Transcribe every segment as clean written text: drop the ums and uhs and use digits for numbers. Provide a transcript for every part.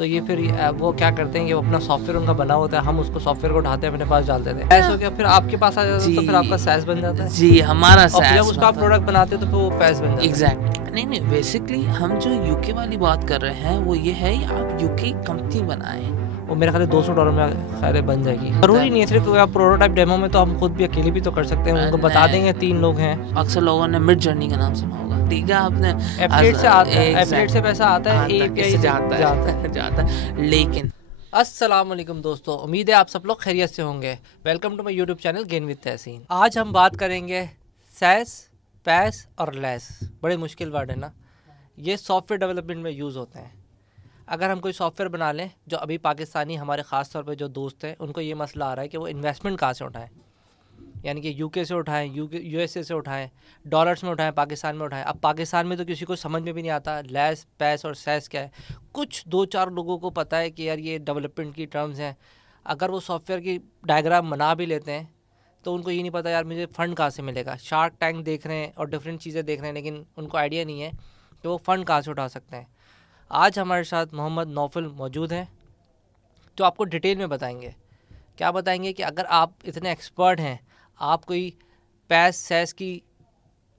तो ये फिर वो क्या करते हैं कि वो अपना सॉफ्टवेयर उनका बना होता है, हम उसको सॉफ्टवेयर को उठाते हैं अपने पास डाल देते हैं। ऐसा हो गया फिर आपके पास आ जाता है तो फिर आपका सैस बन जाता है जी, हमारा और सैस जब उसका आप प्रोडक्ट बनाते हैं तो फिर वो पैस बन जाता है। एग्जैक्ट नहीं, बेसिकली हम जो यूके वाली बात कर रहे हैं वो ये है आप यूके कंपनी बनाएं। वो मेरे ख्याल $200 में खैर बन जाएगी। जरूरी नहीं है सिर्फ प्रोटोटाइप डेमो में, तो हम खुद भी अकेले भी तो कर सकते हैं, उनको बता देंगे 3 लोग हैं। अक्सर लोगों ने मिड जर्नी का नाम सुना होगा, ठीक है आपने, एफिलिएट से आता है, एफिलिएट से पैसा आता है, API से जाता है। लेकिन अस्सलाम वालेकुम दोस्तों, उम्मीद है आप सब लोग खैरियत से होंगे। Welcome to my YouTube channel gain with Tahseen. आज हम बात करेंगे सैस, पैस और लेस। बड़े मुश्किल वर्ड है ना, ये सॉफ्टवेयर डेवलपमेंट में यूज़ होते हैं। अगर हम कोई सॉफ्टवेयर बना लें, जो अभी पाकिस्तानी हमारे ख़ास तौर पे जो दोस्त हैं उनको ये मसला आ रहा है कि वो इन्वेस्टमेंट कहाँ से उठाएं, यानी कि यूके से उठाएं, यूएसए से उठाएं, डॉलर्स में उठाएं, पाकिस्तान में उठाएं। अब पाकिस्तान में तो किसी को समझ में भी नहीं आता लेस, पैस और सैस क्या है। कुछ 2-4 लोगों को पता है कि यार ये डेवलपमेंट की टर्म्स हैं। अगर वो सॉफ्टवेयर की डायग्राम बना भी लेते हैं तो उनको ये नहीं पता यार मुझे फ़ंड कहाँ से मिलेगा। शार्क टैंक देख रहे हैं और डिफरेंट चीज़ें देख रहे हैं, लेकिन उनको आइडिया नहीं है कि वो फ़ंड कहाँ से उठा सकते हैं। आज हमारे साथ मोहम्मद नौफल मौजूद हैं जो आपको डिटेल में बताएंगे। क्या बताएंगे कि अगर आप इतने एक्सपर्ट हैं, आप कोई पैस सैस की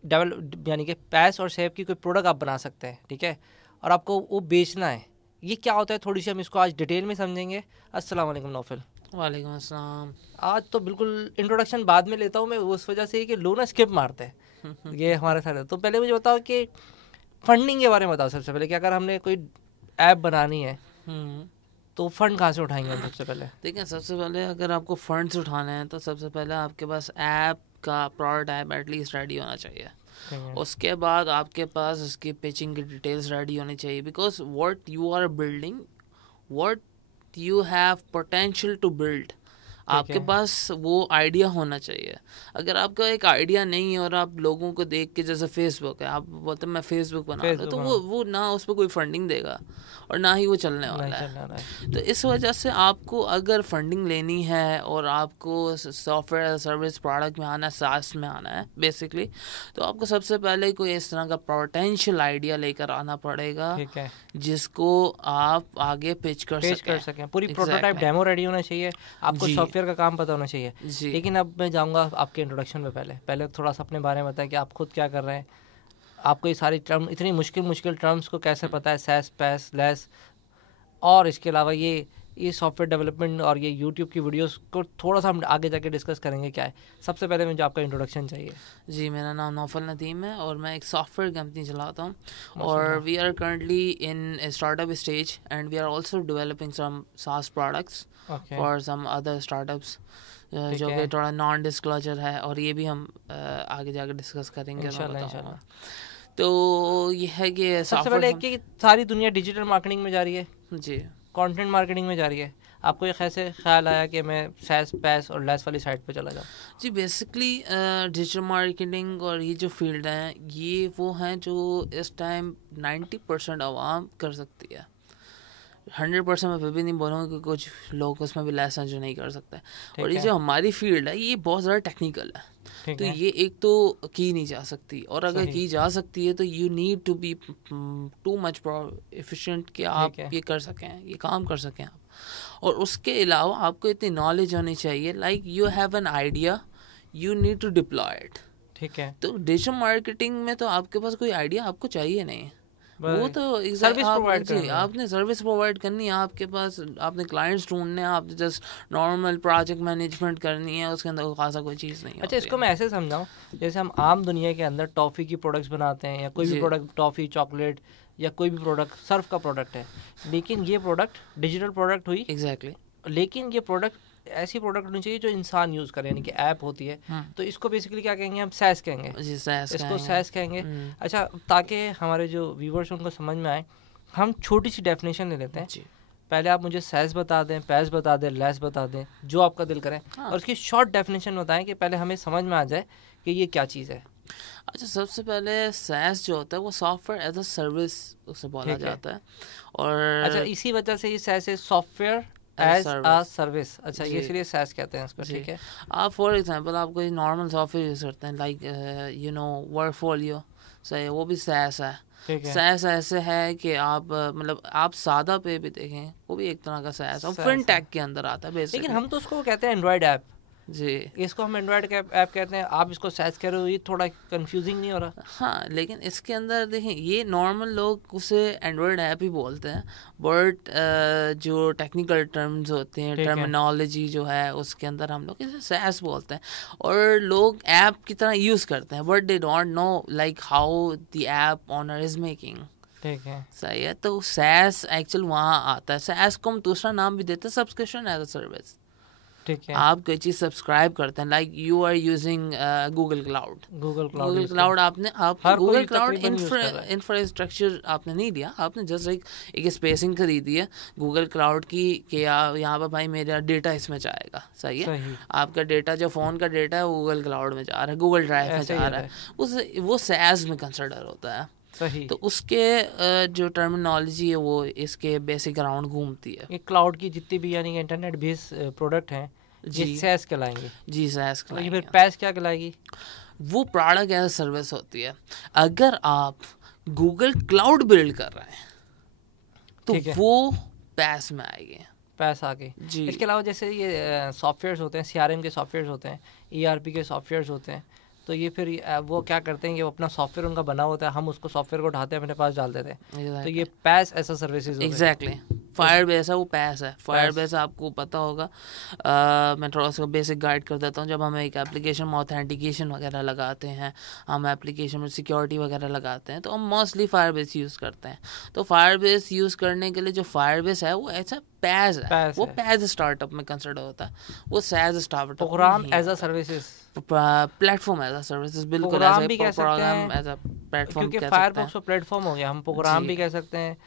यानी कि पैस और सैप की कोई प्रोडक्ट आप बना सकते हैं, ठीक है, और आपको वो बेचना है। ये क्या होता है थोड़ी सी हम इसको आज डिटेल में समझेंगे। अस्सलाम वालेकुम नौफल। वालेकुम अस्सलाम। आज तो बिल्कुल इंट्रोडक्शन बाद में लेता हूँ मैं, उस वजह से कि लोग ना स्किप मारते हैं ये हमारे साथ है। तो पहले मुझे बताओ कि फंडिंग के बारे में बताओ सबसे पहले कि अगर हमने कोई ऐप बनानी है तो फंड कहाँ से उठाएंगे हम सबसे पहले? देखिए, सबसे पहले अगर आपको फंड्स उठाने हैं तो सबसे पहले आपके पास ऐप का प्रोटोटाइप एटलीस्ट रेडी होना चाहिए। उसके बाद आपके पास उसकी पिचिंग की डिटेल्स रेडी होनी चाहिए, because what you are building, what you have potential to build, आपके पास वो आइडिया होना चाहिए। अगर आपका एक आइडिया नहीं है और आप लोगों को देख के, जैसे फेसबुक है, आप बोलते हैं मैं फेसबुक बना रहा हूँ, तो वो ना उस पर कोई फंडिंग देगा और ना ही वो चलने वाला है। तो इस वजह से आपको अगर फंडिंग लेनी है और आपको सॉफ्टवेयर सर्विस प्रोडक्ट में आना है, सास में आना है बेसिकली, तो आपको सबसे पहले कोई इस तरह का पोटेंशियल आइडिया लेकर आना पड़ेगा, जिसको आप आगे पिच कर सकें। पूरी प्रोटोटाइप डेमो रेडी होना चाहिए, आपको सॉफ्टवेयर का काम पता होना चाहिए। लेकिन अब मैं जाऊंगा आपके इंट्रोडक्शन में। पहले थोड़ा सा अपने बारे में बताएं कि आप खुद क्या कर रहे हैं, आपको ये सारी टर्म, इतनी मुश्किल टर्म्स को कैसे पता है, सैस, पैस, लेस, और इसके अलावा ये सॉफ्टवेयर डेवलपमेंट और ये यूट्यूब की वीडियोस को थोड़ा सा हम आगे जाके डिस्कस करेंगे क्या है। सबसे पहले मुझे आपका इंट्रोडक्शन चाहिए। जी, मेरा नाम नौफल नदीम है और मैं एक सॉफ्टवेयर कंपनी चलाता हूँ और we are currently in startup stage and we are also developing some SaaS products for some other startups, जो कि थोड़ा नॉन डिस्क्लोजर है और ये भी हम आगे जाकर डिस्कस करेंगे इंशाल्लाह। तो ये है कि सबसे पहले कि सारी दुनिया डिजिटल मार्केटिंग में जा रही है, जी, कंटेंट मार्केटिंग में जा रही है। आपको ये कैसे ख्याल आया कि मैं सैस, पैस और लेस वाली साइड पे चला जाऊँ? जी, बेसिकली डिजिटल मार्केटिंग और ये जो फील्ड हैं, ये वो हैं जो इस टाइम 90% आवाम कर सकती है। 100% मैं फिर भी नहीं बोलूँगा कि कुछ लोग उसमें भी लेस हैं जो नहीं कर सकते। और ये जो हमारी फील्ड है ये बहुत ज़्यादा टेक्निकल है, तो ये एक तो की नहीं जा सकती, और अगर की जा सकती है तो you need to be too much efficient कि आप ये कर सकें, ये काम कर सकें आप। और उसके अलावा आपको इतनी नॉलेज होनी चाहिए, like you have an idea, you need to deploy it, ठीक है। तो डिजिटल मार्केटिंग में तो आपके पास कोई आइडिया आपको चाहिए नहीं, वो तो सर्विस प्रोवाइड करनी है, आपने सर्विस प्रोवाइड करनी है, आपके पास आपने क्लाइंट्स ढूंढने हैं, आपने जस्ट नॉर्मल प्रोजेक्ट मैनेजमेंट करनी है, उसके अंदर खासा कोई चीज़ नहीं है। अच्छा, इसको मैं ऐसे समझाऊँ, जैसे हम आम दुनिया के अंदर टॉफ़ी की प्रोडक्ट्स बनाते हैं या कोई भी प्रोडक्ट, टॉफ़ी, चॉकलेट या कोई भी प्रोडक्ट सर्फ का प्रोडक्ट है, लेकिन ये प्रोडक्ट डिजिटल प्रोडक्ट हुई। एग्जैक्टली। लेकिन ये प्रोडक्ट ऐसी प्रोडक्ट होनी चाहिए जो इंसान यूज़ करे, यानी कि ऐप होती है, तो इसको बेसिकली क्या कहेंगे हम? सैस कहेंगे, इसको सैस कहेंगे। अच्छा, ताकि हमारे जो व्यूवर्स उनको समझ में आए, हम छोटी सी डेफिनेशन ले लेते हैं। पहले आप मुझे सैस बता दें, पैस बता दें, लेस बता दें, जो आपका दिल करें, और उसकी शॉर्ट डेफिनेशन बताएं कि पहले हमें समझ में आ जाए कि ये क्या चीज़ है। अच्छा, सबसे पहले सैस जो होता है वो सॉफ्टवेयर एज अ सर्विस उसे बोला जाता है, और अच्छा, इसी वजह से ये सैस है, सॉफ्टवेयर एज अ सर्विस। अच्छा, ये इसलिए सैस कहते हैं इसको, ठीक है। आप फॉर एग्जांपल आप कोई नॉर्मल सॉफ्टवेयर यूज़ करते हैं, लाइक यू नो वर्कफोलियो, सही है, वो भी सैस है। ठीक है, सैस ऐसे है कि आप मतलब आप सादा पे भी देखें वो भी एक तरह का सैस और सैस फिनटेक है। के अंदर आता है लेकिन बेसिकली। हम तो उसको कहते हैं एंड्रॉयड ऐप, जी इसको हम एंड्रॉयड का ऐप कहते हैं, आप इसको सैस कह रहे हो, ये थोड़ा कंफ्यूजिंग नहीं हो रहा? हाँ, लेकिन इसके अंदर देखें ये नॉर्मल लोग उसे एंड्रॉयड ऐप ही बोलते हैं, बट जो टेक्निकल टर्म्स होते हैं, ठीक है, टर्मिनोलॉजी जो है उसके अंदर हम लोग इसे सैस बोलते हैं और लोग ऐप की तरह यूज़ करते हैं, but they don't know like how the app owner is making. ठीक है, सही है, तो सैस एक्चुअल वहाँ आता है। सैस को हम दूसरा नाम भी देते हैं, सब्सक्रिप्शन एज अ सर्विस। ठीक है। आप कोई चीज़ सब्सक्राइब करते हैं, like you are using Google cloud. Google cloud Google use cloud कर, आपने हर गूगल कोई क्लाउड तकरीबन यूज कर रहा है। इंफ्रास्ट्रक्चर आपने नहीं लिया, आपने जस्ट एक स्पेसिंग खरीदी है गूगल क्लाउड की कि यहाँ पर भाई मेरा डेटा इसमें जाएगा। सही है, सही, आपका डेटा जो फ़ोन का डेटा है वो गूगल क्लाउड में जा रहा है, गूगल ड्राइव में ऐसे ही जा रहता रहा है, है। उस वो सैज में कंसिडर होता है। सही। तो उसके जो टर्मिनोलॉजी है वो इसके बेसिक अराउंड घूमती है। ये क्लाउड की जितनी भी यानी कि इंटरनेट बेस्ड प्रोडक्ट हैं, ये जी सैस कहलाएंगे। जी सैस और ये फिर क्लाइंट पैस क्या कहलाएगी? वो प्रोडक्ट एज सर्विस होती है। अगर आप गूगल क्लाउड बिल्ड कर रहे हैं तो ठीक है, वो पैस में आएगी। पैस आगे। जी इसके अलावा जैसे ये सॉफ्टवेयर्स होते हैं, सीआरएम के सॉफ्टवेयर्स होते हैं, ईआरपी के सॉफ्टवेयर्स होते हैं, तो ये फिर वो क्या करते हैं कि वो अपना सॉफ्टवेयर उनका बना होता है, हम उसको सॉफ्टवेयर को उठाते हैं अपने पास डाल देते हैं, तो ये पैस ऐसा सर्विसेज हो गए। एग्जैक्टली फायर बेस है, वो पैस है। फायर पैस, बेस आपको पता होगा, मैं थोड़ा सा बेसिक गाइड कर देता हूँ। जब हम एक एप्लीकेशन में ऑथेंटिकेशन वगैरह लगाते हैं, हम एप्लीकेशन में सिक्योरिटी वगैरह लगाते हैं, तो हम मोस्टली फायर बेस यूज़ करते हैं। तो फायर बेस यूज़ करने के लिए जो फायर बेस है वो ऐसा पैस है, पैस वो है। पैस स्टार्टअप में कंसिडर होता है, वो says startup programme as a services, platform as a services. बिल्कुल प्रोग्राम ऐसा भी कह सकते प्रोग्राम हैं, एज अ प्लेटफॉर्म क्योंकि कह सकते फायरफॉक्स हैं। तो प्लेटफॉर्म हो गया, हम प्रोग्राम जी भी कह सकते हैं।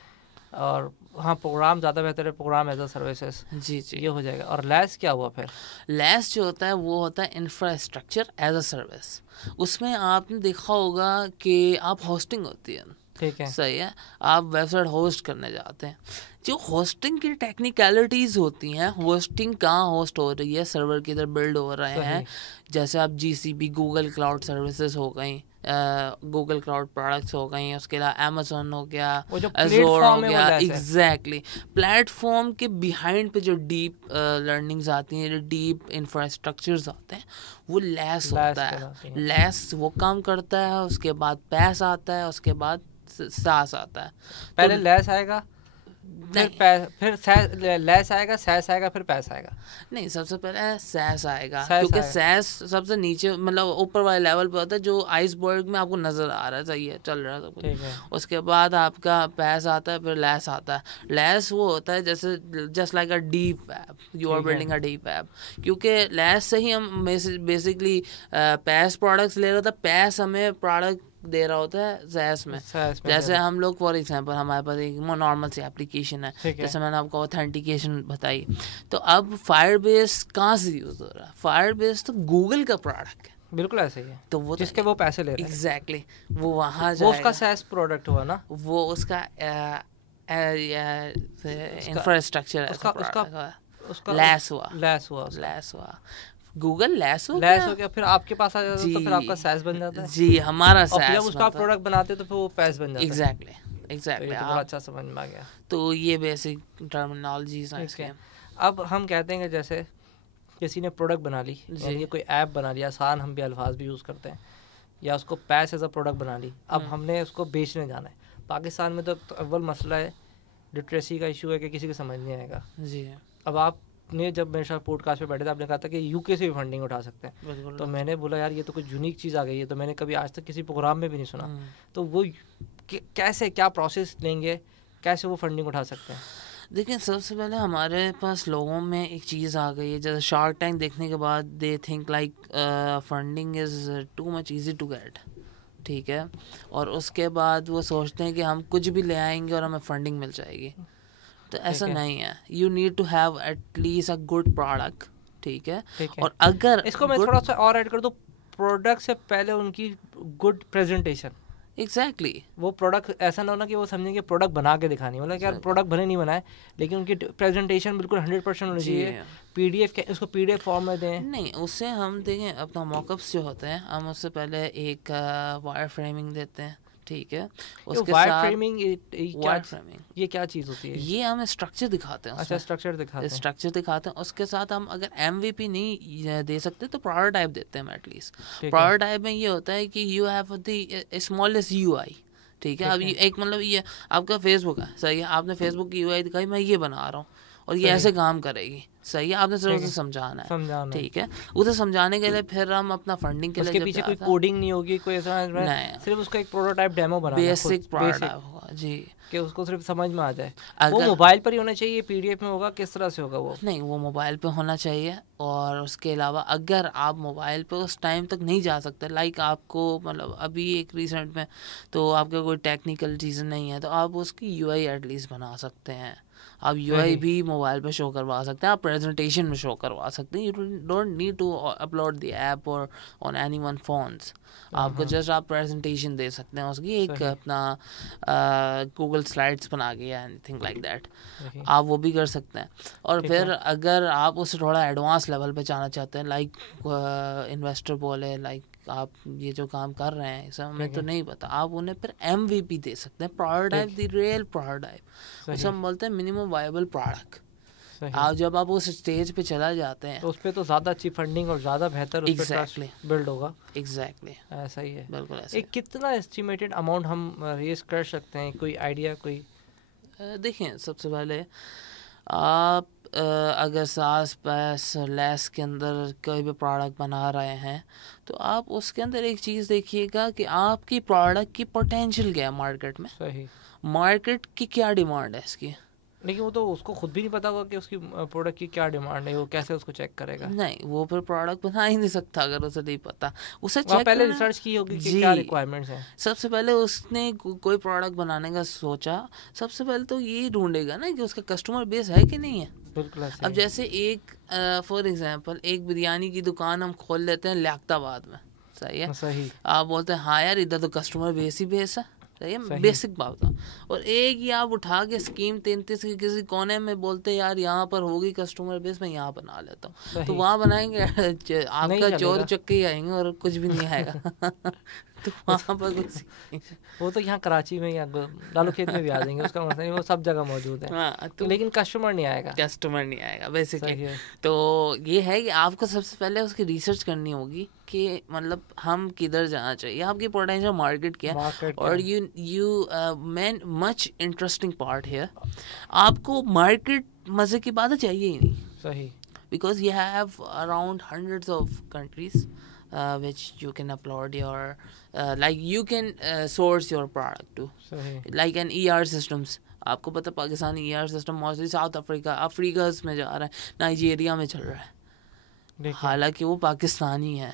और हाँ, प्रोग्राम ज़्यादा बेहतर है, प्रोग्राम एज अ सर्विसेज, जी जी। ये हो जाएगा। और लैस क्या हुआ फिर? लैस जो होता है वो होता है इंफ्रास्ट्रक्चर एज अ सर्विस। उसमें आपने देखा होगा कि आप होस्टिंग होती है, ठीक है, सही है, आप वेबसाइट होस्ट करने जाते हैं, जो होस्टिंग की टेक्निकलिटीज़ होती हैं, होस्टिंग कहाँ होस्ट हो रही है, सर्वर किधर बिल्ड हो रहे हैं, सही, जैसे आप जीसीपी गूगल क्लाउड सर्विसेज हो गई, गूगल क्लाउड प्रोडक्ट्स हो गई, उसके अलावा अमेजोन हो गया, वो जो एजोर हो प्लेटफॉर्म है वो गया। लैस है। एग्जैक्टली, प्लेटफॉर्म के बिहाइंड पे जो डीप लर्निंग्स आती हैं, जो डीप इंफ्रास्ट्रक्चर्स आते हैं, वो लैस होता है। कहलाती है। लैस वो काम करता है, उसके बाद पैस आता है, उसके बाद सास आता है। पहले तो लैस आएगा, फिर नहीं फिर लैस आएगा, सैस आएगा, फिर पैस आएगा। नहीं, सबसे पहले सैस आएगा, सैस क्योंकि आएगा। सैस सबसे नीचे मतलब ऊपर वाले लेवल पे होता है, जो आइसबर्ग में आपको नजर आ रहा है, सही है, चल रहा है सब कुछ। ठीक है, उसके बाद आपका पैस आता है, फिर लैस आता है। लैस वो होता है जैसे just like a deep app, you are ठीक है, बिल्डिंग अ डीप ऐप, क्योंकि लैस से ही हम बेसिकली पैस प्रोडक्ट्स ले रहे होते हैं, पैस हमें प्रोडक्ट दे रहा होता है सैस में। सैस में जैसे दे हम लोग फॉर एग्जांपल हमारे पास एक नॉर्मल सी एप्लीकेशन है, ठीक है, जैसे मैंने आपको ऑथेंटिकेशन बताई, तो अब फायरबेस कहाँ से यूज़ हो रहा है? फायरबेस तो गूगल का प्रोडक्ट है, बिल्कुल ऐसे ही है, तो वो जिसके वो पैसे ले रहे हैं। एग्जैक्टली वो वहाँ वो उसका जाएगा, सैस प्रोडक्ट हुआ ना, वो उसका इंफ्रास्ट्रक्चर उसका उसका उसका लैस हुआ, लैस हुआ उसका। लैस हुआ, गूगल लैस हो लैस गया। हो गया, फिर आपके पास आ जाता है, तो फिर आपका जी सैस बन जाता है। जी, हमारा और फिर जब सैस उसका बनता है। प्रोडक्ट बनाते हैं तो फिर वो पैस बन जाता है। एग्जैक्टली तो एग्जैक्टली, ये तो बड़ा अच्छा समझ में आ गया। तो ये बेसिक टर्मिनोलॉजीज हैं ठीक इसके। है, अब हम कहते हैं कि जैसे किसी ने प्रोडक्ट बना ली, जी। यानी कि कोई ऐप बना लिया, आसान हम भी अल्फाज भी यूज़ करते हैं, या उसको पैस एज अ प्रोडक्ट बना ली, अब हमने उसको बेचने जाना है। पाकिस्तान में तो अव्वल मसला है, लिटरेसी का इशू है कि किसी को समझ नहीं आएगा। जी अब आपने जब मेरे साथ पॉडकास्ट पे बैठे थे, आपने कहा था कि यूके से भी फंडिंग उठा सकते हैं, बिल्कुल। तो मैंने बोला यार ये तो कुछ यूनिक चीज़ आ गई है, तो मैंने कभी आज तक किसी प्रोग्राम में भी नहीं सुना। तो वो कैसे, क्या प्रोसेस लेंगे, कैसे वो फंडिंग उठा सकते हैं? देखिए, सबसे पहले हमारे पास लोगों में एक चीज़ आ गई है, जैसे शार्क टैंक देखने के बाद they think like funding is too much easy to get, ठीक है, और उसके बाद वो सोचते हैं कि हम कुछ भी ले आएंगे और हमें फंडिंग मिल जाएगी। तो ऐसा नहीं है, you need to have at least a good product, ठीक है। और अगर इसको मैं थोड़ा सा और ऐड कर दूँ, प्रोडक्ट से पहले उनकी गुड प्रेजेंटेशन। एग्जैक्टली, वो प्रोडक्ट ऐसा ना होना कि वो समझेंगे प्रोडक्ट बना के दिखानी, मतलब यार प्रोडक्ट बने नहीं बनाए, लेकिन उनकी प्रेजेंटेशन बिल्कुल 100% होनी चाहिए। पीडीएफ, उसको पीडीएफ फॉर्म में दें। नहीं, उससे हम देखें अपना मॉकअप्स जो होते हैं, हम उससे पहले एक वायर फ्रेमिंग देते हैं, ठीक है। उसके उसके वायर साथ फ्रेमिंग वायर फ्रेमिंग, ये क्या चीज़ होती है? ये हमें स्ट्रक्चर दिखाते हैं, अच्छा, स्ट्रक्चर दिखाते हैं। स्ट्रक्चर दिखाते हैं। उसके साथ हम अगर MVP नहीं दे सकते तो प्रोटोटाइप देते हैं एटलीस्ट। ठीक है, प्रोटोटाइप में ये होता है कि you have the smallest UI, ठीक है। ठीक अब है, एक मतलब ये आपका फेसबुक है, सही है, आपने फेसबुक की UI दिखाई, मैं ये बना रहा हूँ और ये सही, ऐसे काम करेगी, सही है, आपने सिर्फ ठीक उसे है, समझाना है, समझाना है। ठीक है। उसे समझाने के लिए फिर हम अपना फंडिंग के लिए उसके जब पीछे कोई जाता है, कोडिंग नहीं होगी, कोई ऐसा नहीं, सिर्फ उसका एक प्रोटोटाइप डेमो बनाना है खुद, बेसिक बेसिक, प्रोटोटाइप होगा जी। कि उसको सिर्फ समझ में आ जाए। वो अगर मोबाइल पर ही होना चाहिए, PDF में होगा, किस तरह से होगा वो? नहीं, वो मोबाइल पे होना चाहिए। और उसके अलावा अगर आप मोबाइल पे उस टाइम तक नहीं जा सकते, लाइक आपको मतलब अभी एक रिसेंट में तो आपका कोई टेक्निकल चीज़ नहीं है, तो आप उसकी UI एटलीस्ट बना सकते हैं। आप UI सही, भी मोबाइल पे शो करवा सकते हैं, आप प्रेजेंटेशन में शो करवा सकते हैं। You don't need to upload the app और ऑन एनी वन फोन्स। आपको जस्ट आप प्रेजेंटेशन दे सकते हैं उसकी, एक सही, अपना गूगल स्लाइड्स बना के या एनीथिंग लाइक दैट, सही, आप वो भी कर सकते हैं। और ठीक फिर है, अगर आप उससे थोड़ा एडवांस लेवल पे जाना चाहते हैं, लाइक इन्वेस्टर बोले लाइक आप ये जो काम कर रहे हैं सब हमें ठीक तो है, नहीं पता, आप उन्हें फिर MVP दे सकते हैं, प्रोटोटाइप, ठीक, द रियल प्रोटोटाइप, उसे सही, हम बोलते हैं मिनिमम वायबल प्रोडक्ट। सही। आप जब आप उस स्टेज पे चला जाते हैं, तो उस पे तो ज़्यादा अच्छी फंडिंग और ज़्यादा बेहतर उस पे ट्रस्ट एग्जैक्टली बिल्ड होगा। एग्जैक्टली ऐसा ही है। बिल्कुल ऐसे। एक कितना एस्टिमेटेड अमाउंट हम रेज कर सकते हैं, कोई आइडिया कोई? देखिए, सबसे पहले आप अगर सास पैस लेस के अंदर कोई भी प्रोडक्ट बना रहे हैं तो आप उसके अंदर एक चीज़ देखिएगा कि आपकी प्रोडक्ट की पोटेंशियल क्या है मार्केट में, सही। मार्केट की क्या डिमांड है इसकी। लेकिन वो तो उसको खुद भी नहीं पता होगा कि उसकी प्रोडक्ट की क्या डिमांड है, वो कैसे उसको चेक करेगा? नहीं, वो फिर प्रोडक्ट बना ही नहीं सकता अगर उसे नहीं पता। उसे वहाँ चेक पहले करना रिसर्च की होगी कि जी। क्या रिक्वायरमेंट्स हैं। सबसे पहले उसने कोई प्रोडक्ट बनाने का सोचा, सबसे पहले तो यही ढूंढेगा ना कि उसका कस्टमर बेस है कि नहीं है। बिल्कुल ऐसे अब ही। जैसे एक फॉर एग्जांपल एक बिरयानी की दुकान हम खोल लेते हैं लियाकताबाद में, सही है, सही, आप बोलते हैं हाँ यार इधर तो कस्टमर बेस ही बेस है, सही है, सही, बेसिक बात था। और एक ही आप उठा के स्कीम 33 के किसी कोने में बोलते हैं यार यहाँ पर होगी कस्टमर बेस, मैं यहाँ बना लेता हूँ, तो सही। वहाँ बनाएंगे नहीं आपका चोर चलेगा। चक्के ही आएंगे और कुछ भी नहीं आएगा। तो वहाँ पर कुछ वो तो यहाँ कराची में या लालू खेत में भी आ जाएंगे, उसका मतलब नहीं, वो सब जगह मौजूद है। हाँ, तो लेकिन कस्टमर नहीं आएगा। कस्टमर नहीं आएगा बेसिकली। सही है। तो ये है कि आपको सबसे पहले उसकी रिसर्च करनी होगी कि मतलब हम किधर जाना चाहिए, आपकी पोटेंशियल मार्केट क्या है। मार्केट और you man much interesting part है, आपको मार्केट मजे की बात चाहिए ही नहीं, सही, because you have around hundreds of countries which you can upload your like you can source your product to, सही, like an ER systems। आपको पता Pakistani ER system mostly south Africa's में जा रहा है, नाइजीरिया में चल रहा है, देखिए, हालांकि वो पाकिस्तानी है।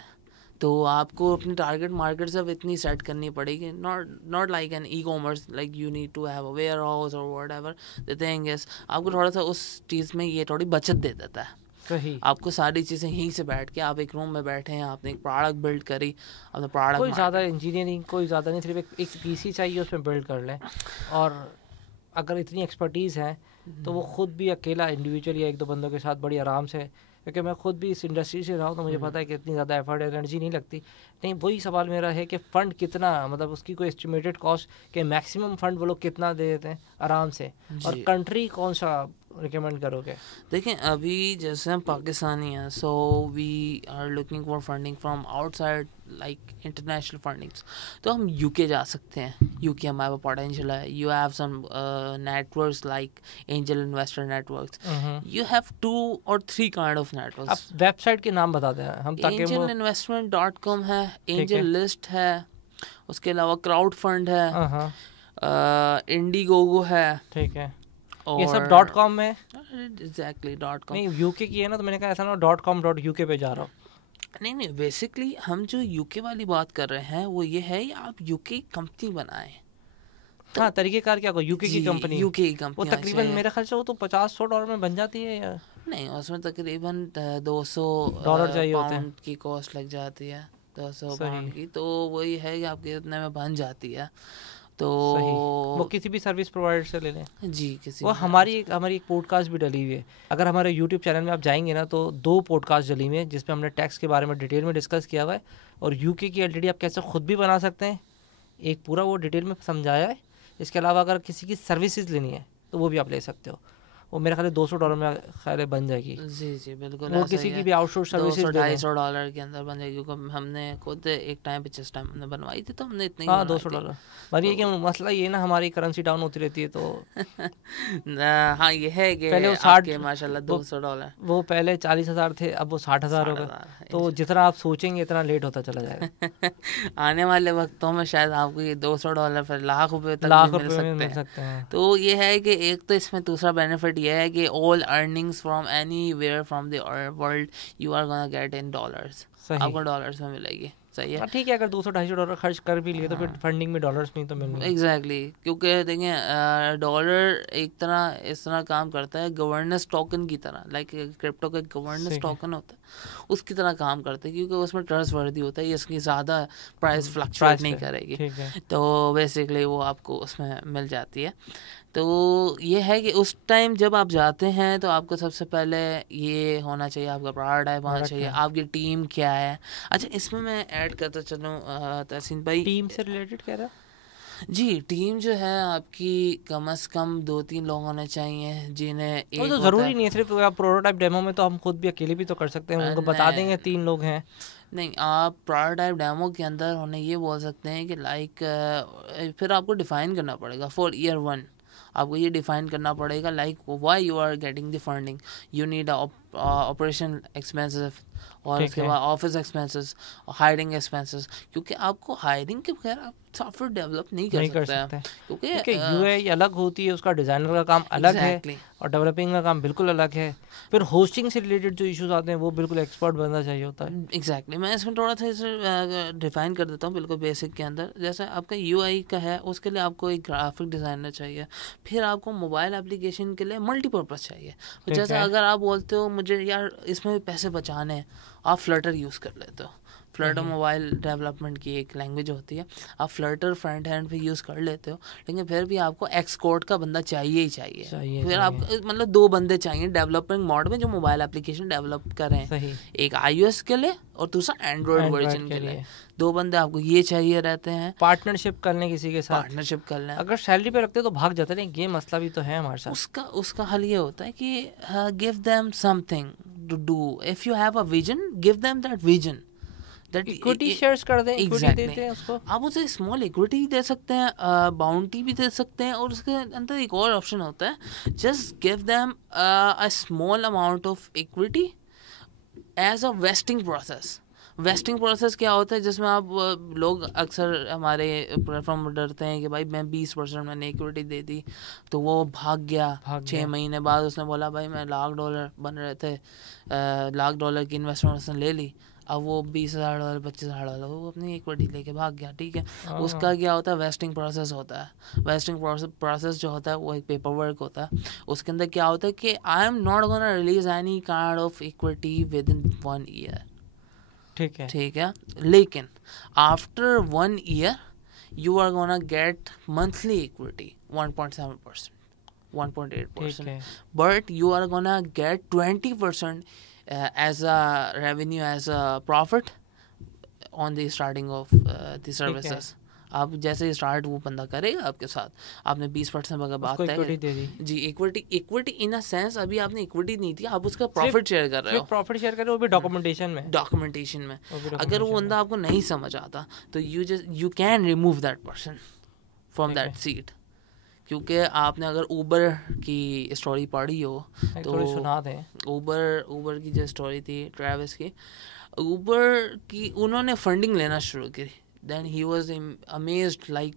तो आपको अपनी टारगेट मार्केट सब इतनी सेट करनी पड़ेगी, not like an e commerce like you need to have a warehouse और whatever. The thing is आपको थोड़ा सा उस चीज़ में ये थोड़ी बचत दे देता है। सही। आपको सारी चीज़ें यहीं से बैठ के, आप एक रूम में बैठे हैं, आपने एक प्रोडक्ट बिल्ड करी, अपना प्रोडक्ट कोई ज़्यादा इंजीनियरिंग, कोई ज़्यादा नहीं, सिर्फ एक PC चाहिए, उसमें बिल्ड कर लें। और अगर इतनी एक्सपर्टीज़ है तो वो खुद भी अकेला इंडिविजुअल या एक दो बंदों के साथ बड़ी आराम से, क्योंकि मैं खुद भी इस इंडस्ट्री से रहा हूँ तो मुझे पता है कि इतनी ज़्यादा एफर्ट एनर्जी नहीं लगती। नहीं, वही सवाल मेरा है कि फ़ंड कितना, मतलब उसकी कोई एस्टिमेटेड कॉस्ट के मैक्सिमम फ़ंड वो लोग कितना दे देते हैं आराम से, और जी। कंट्री कौन सा रिकमेंड करोगे? देखें, अभी जैसे हम पाकिस्तानी हैं, so we are looking for funding from outside like international fundings, तो हम UK जा सकते हैं। UK हमारे पास पोटेंशियल है, you have some networks like angel investor networks, you have 2 or 3 kind of आप नेटवर्क्स। वेबसाइट के नाम बता दें हम, ताकि वो angelinvestment.com है, है। एंजल लिस्ट है, उसके अलावा क्राउड फंड है, हाँ, इंडीगोगो है, ठीक है। और ये सब .com में? Exactly .com। नहीं, UK की है ना, तो मैंने कहा ऐसा ना .com.uk पे जा रहा हूँ। नहीं, बेसिकली हम जो UK वाली बात कर रहे हैं वो ये है कि आप UK कंपनी बनाएं। हाँ, तरीकेकार क्या को UK की कंपनी, UK की वो कंपनी तकरीबन मेरे ख्याल से वो तो $50-100 में बन जाती है, या नहीं, उसमें तकरीबन 200 डॉलर चाहिए होते हैं। पाउंड की कॉस्ट लग जाती है, 200 सही। पाउंड की, तो वही है कि आपके इतने में बन जाती है। तो सही। वो किसी भी सर्विस प्रोवाइडर से ले लें। जी, किसी वो भी हमारी एक पॉडकास्ट भी डली हुई है, अगर हमारे YouTube चैनल में आप जाएंगे ना तो 2 पॉडकास्ट डली हुई है जिसपे हमने टैक्स के बारे में डिटेल में डिस्कस किया हुआ है, और UK की LTD आप कैसे खुद भी बना सकते हैं एक पूरा वो डिटेल में समझाया है। इसके अलावा अगर किसी की सर्विसेज लेनी है तो वो भी आप ले सकते हो। वो मेरे ख्याल $200 में ख्याल है बन जाएगी। जी बिल्कुल वो ऐसा किसी ही की है। भी आउटसोर्स सर्विसेज ले लो। $200-250 के अंदर बन जाएगी, क्योंकि हमने खुद एक टाइम पे जिस टाइम हमने बनवाई थी तो हमने इतनी ही हाँ बनवाई $200। थी। पर ये कि तो मसला ये ना हमारी करेंसी डाउन होती रहती है तो हाँ ये है कि पहले वो आपके 60 माशाल्लाह वो $200 वो पहले 40,000 थे, अब वो 60,000 हो गए। 60,000 तो जितना आप सोचेंगे इतना लेट होता चला जाएगा। आने वाले वक्तों में शायद आपको ये $200 फिर लाख रुपए तक भी लाख मिल रुपए में सकते मिल हैं। सकते हैं। तो ये है कि एक तो इसमें दूसरा बेनिफिट ये है कि all earnings from anywhere from the world you are gonna get in dollars, सही। आपको डॉलर्स में मिलेगी। सही है। हाँ ठीक है, अगर $200-250 खर्च कर भी लिए तो फिर हाँ फंडिंग में डॉलर्स में ही तो मिलनी है। एग्जैक्टली क्योंकि देखें डॉलर एक तरह इस तरह काम करता है गवर्नेंस टोकन की तरह, लाइक क्रिप्टो का गवर्नेंस सही है। टोकन होता है उसकी तरह काम करता है, क्योंकि उसमें ट्रस्ट वर्दी होता है, ये इसकी ज़्यादा प्राइस फ्लक्चुएट प्राइस नहीं पे करेगी। ठीक है। तो बेसिकली वो आपको उसमें मिल जाती है। तो ये है कि उस टाइम जब आप जाते हैं तो आपको सबसे पहले ये होना चाहिए, आपका प्रोटोटाइप होना बड़ा चाहिए, क्या आपकी टीम क्या है। अच्छा इसमें मैं ऐड करता चलूँ तहसीन भाई, टीम से रिलेटेड कह रहा है? जी टीम जो है आपकी कम से कम 2-3 लोग होने चाहिए, जिन्हें वो एक तो होता ज़रूरी है नहीं है, सिर्फ आप प्रोटोटाइप डेमो में तो हम खुद भी अकेले भी तो कर सकते हैं, उनको बता देंगे 3 लोग हैं। नहीं, आप प्रोटोटाइप डेमो के अंदर उन्हें ये बोल सकते हैं कि लाइक फिर आपको डिफाइन करना पड़ेगा फॉर ईयर 1, आपको ये डिफाइन करना पड़ेगा like why you are getting the funding, you need operation expenses और उसके बाद ऑफिस एक्सपेंसेस, हायरिंग एक्सपेंसेस, क्योंकि आपको हायरिंग के बगैर आप सॉफ्टवेयर डेवलप नहीं कर सकते हैं, क्योंकि यूआई अलग होती है, उसका डिज़ाइनर का काम अलग है और डेवलपिंग का काम बिल्कुल अलग है। फिर होस्टिंग से रिलेटेड जो इश्यूज आते हैं वो बिल्कुल एक्सपर्ट बनना चाहिए होता है। एग्जैक्टली मैं इसमें थोड़ा सा इसे डिफाइन कर देता हूँ बिल्कुल बेसिक के अंदर। जैसे आपका यूआई का है, उसके लिए आपको एक ग्राफिक डिज़ाइनर चाहिए, फिर आपको मोबाइल एप्लीकेशन के लिए मल्टीपर्पज़ चाहिए। जैसे अगर आप बोलते हो मुझे यार इसमें भी पैसे बचाने हैं, आप फ्लटर यूज़ कर लेते हो। फ्लटर मोबाइल डेवलपमेंट की एक लैंग्वेज होती है, आप फ्लटर फ्रंट हैंड पे यूज़ कर लेते हो, लेकिन फिर भी आपको एक्सकोड का बंदा चाहिए ही चाहिए। फिर आप मतलब 2 बंदे चाहिए डेवलपिंग मोड में जो मोबाइल एप्लीकेशन डेवलप करें, एक iOS के लिए और दूसरा एंड्रॉयड वर्जन के लिए। 2 बंदे आपको ये चाहिए रहते हैं। पार्टनरशिप करने किसी के साथ, पार्टनरशिप कर लें। अगर सैलरी पे रखते तो भाग जाते हैं, ये मसला भी तो है हमारे साथ। उसका हल ये होता है कि give them something to do, if you have a vision give them that vision, equity shares कर दें, इक्विटी देते हैं उसको। आप उसे स्मॉल इक्विटी दे सकते हैं, बाउंटी भी दे सकते हैं, और उसके अंदर एक और ऑप्शन होता है, just give them a small amount of equity as a vesting process. Vesting process क्या होता है, जिसमें आप लोग अक्सर हमारे प्लेटफॉर्म पर डरते हैं कि भाई मैं 20% मैंने इक्विटी दे दी, तो वो भाग गया 6 महीने बाद उसने बोला भाई मैं $1,00,000 बन रहे थे, $1,00,000 की इन्वेस्टमेंट उसने ले ली, अब वो $20,000 $25,000 वो अपनी इक्विटी लेके भाग गया। ठीक है, उसका क्या होता है, वेस्टिंग प्रोसेस होता है। वेस्टिंग प्रोसेस जो होता है वो एक पेपर वर्क होता है, उसके अंदर क्या होता है कि I am not gonna release any kind of equity within 1 year. ठीक है, लेकिन after 1 year you are gonna get monthly equity 1.7%, 1.8%, but you are gonna get 20% as a revenue, as a profit on the starting of the services. आप जैसे ही start वो बंदा करेगा आपके साथ, आपने 20% अगर बात तय दे दी जी, इक्विटी इन अ सेंस अभी आपने इक्विटी नहीं दी, आप उसका प्रॉफिट शेयर कर रहे हो। प्रॉफिट शेयर कर रहे हो, वो भी डॉक्यूमेंटेशन में। अगर वो बंदा आपको नहीं समझ आता तो you can remove that person from that seat, क्योंकि आपने अगर ऊबर की स्टोरी पढ़ी हो तो सुना दें। ऊबर की जो स्टोरी थी ट्रैविस की, ऊबर की उन्होंने फंडिंग लेना शुरू की, देन ही वाज अमेज्ड लाइक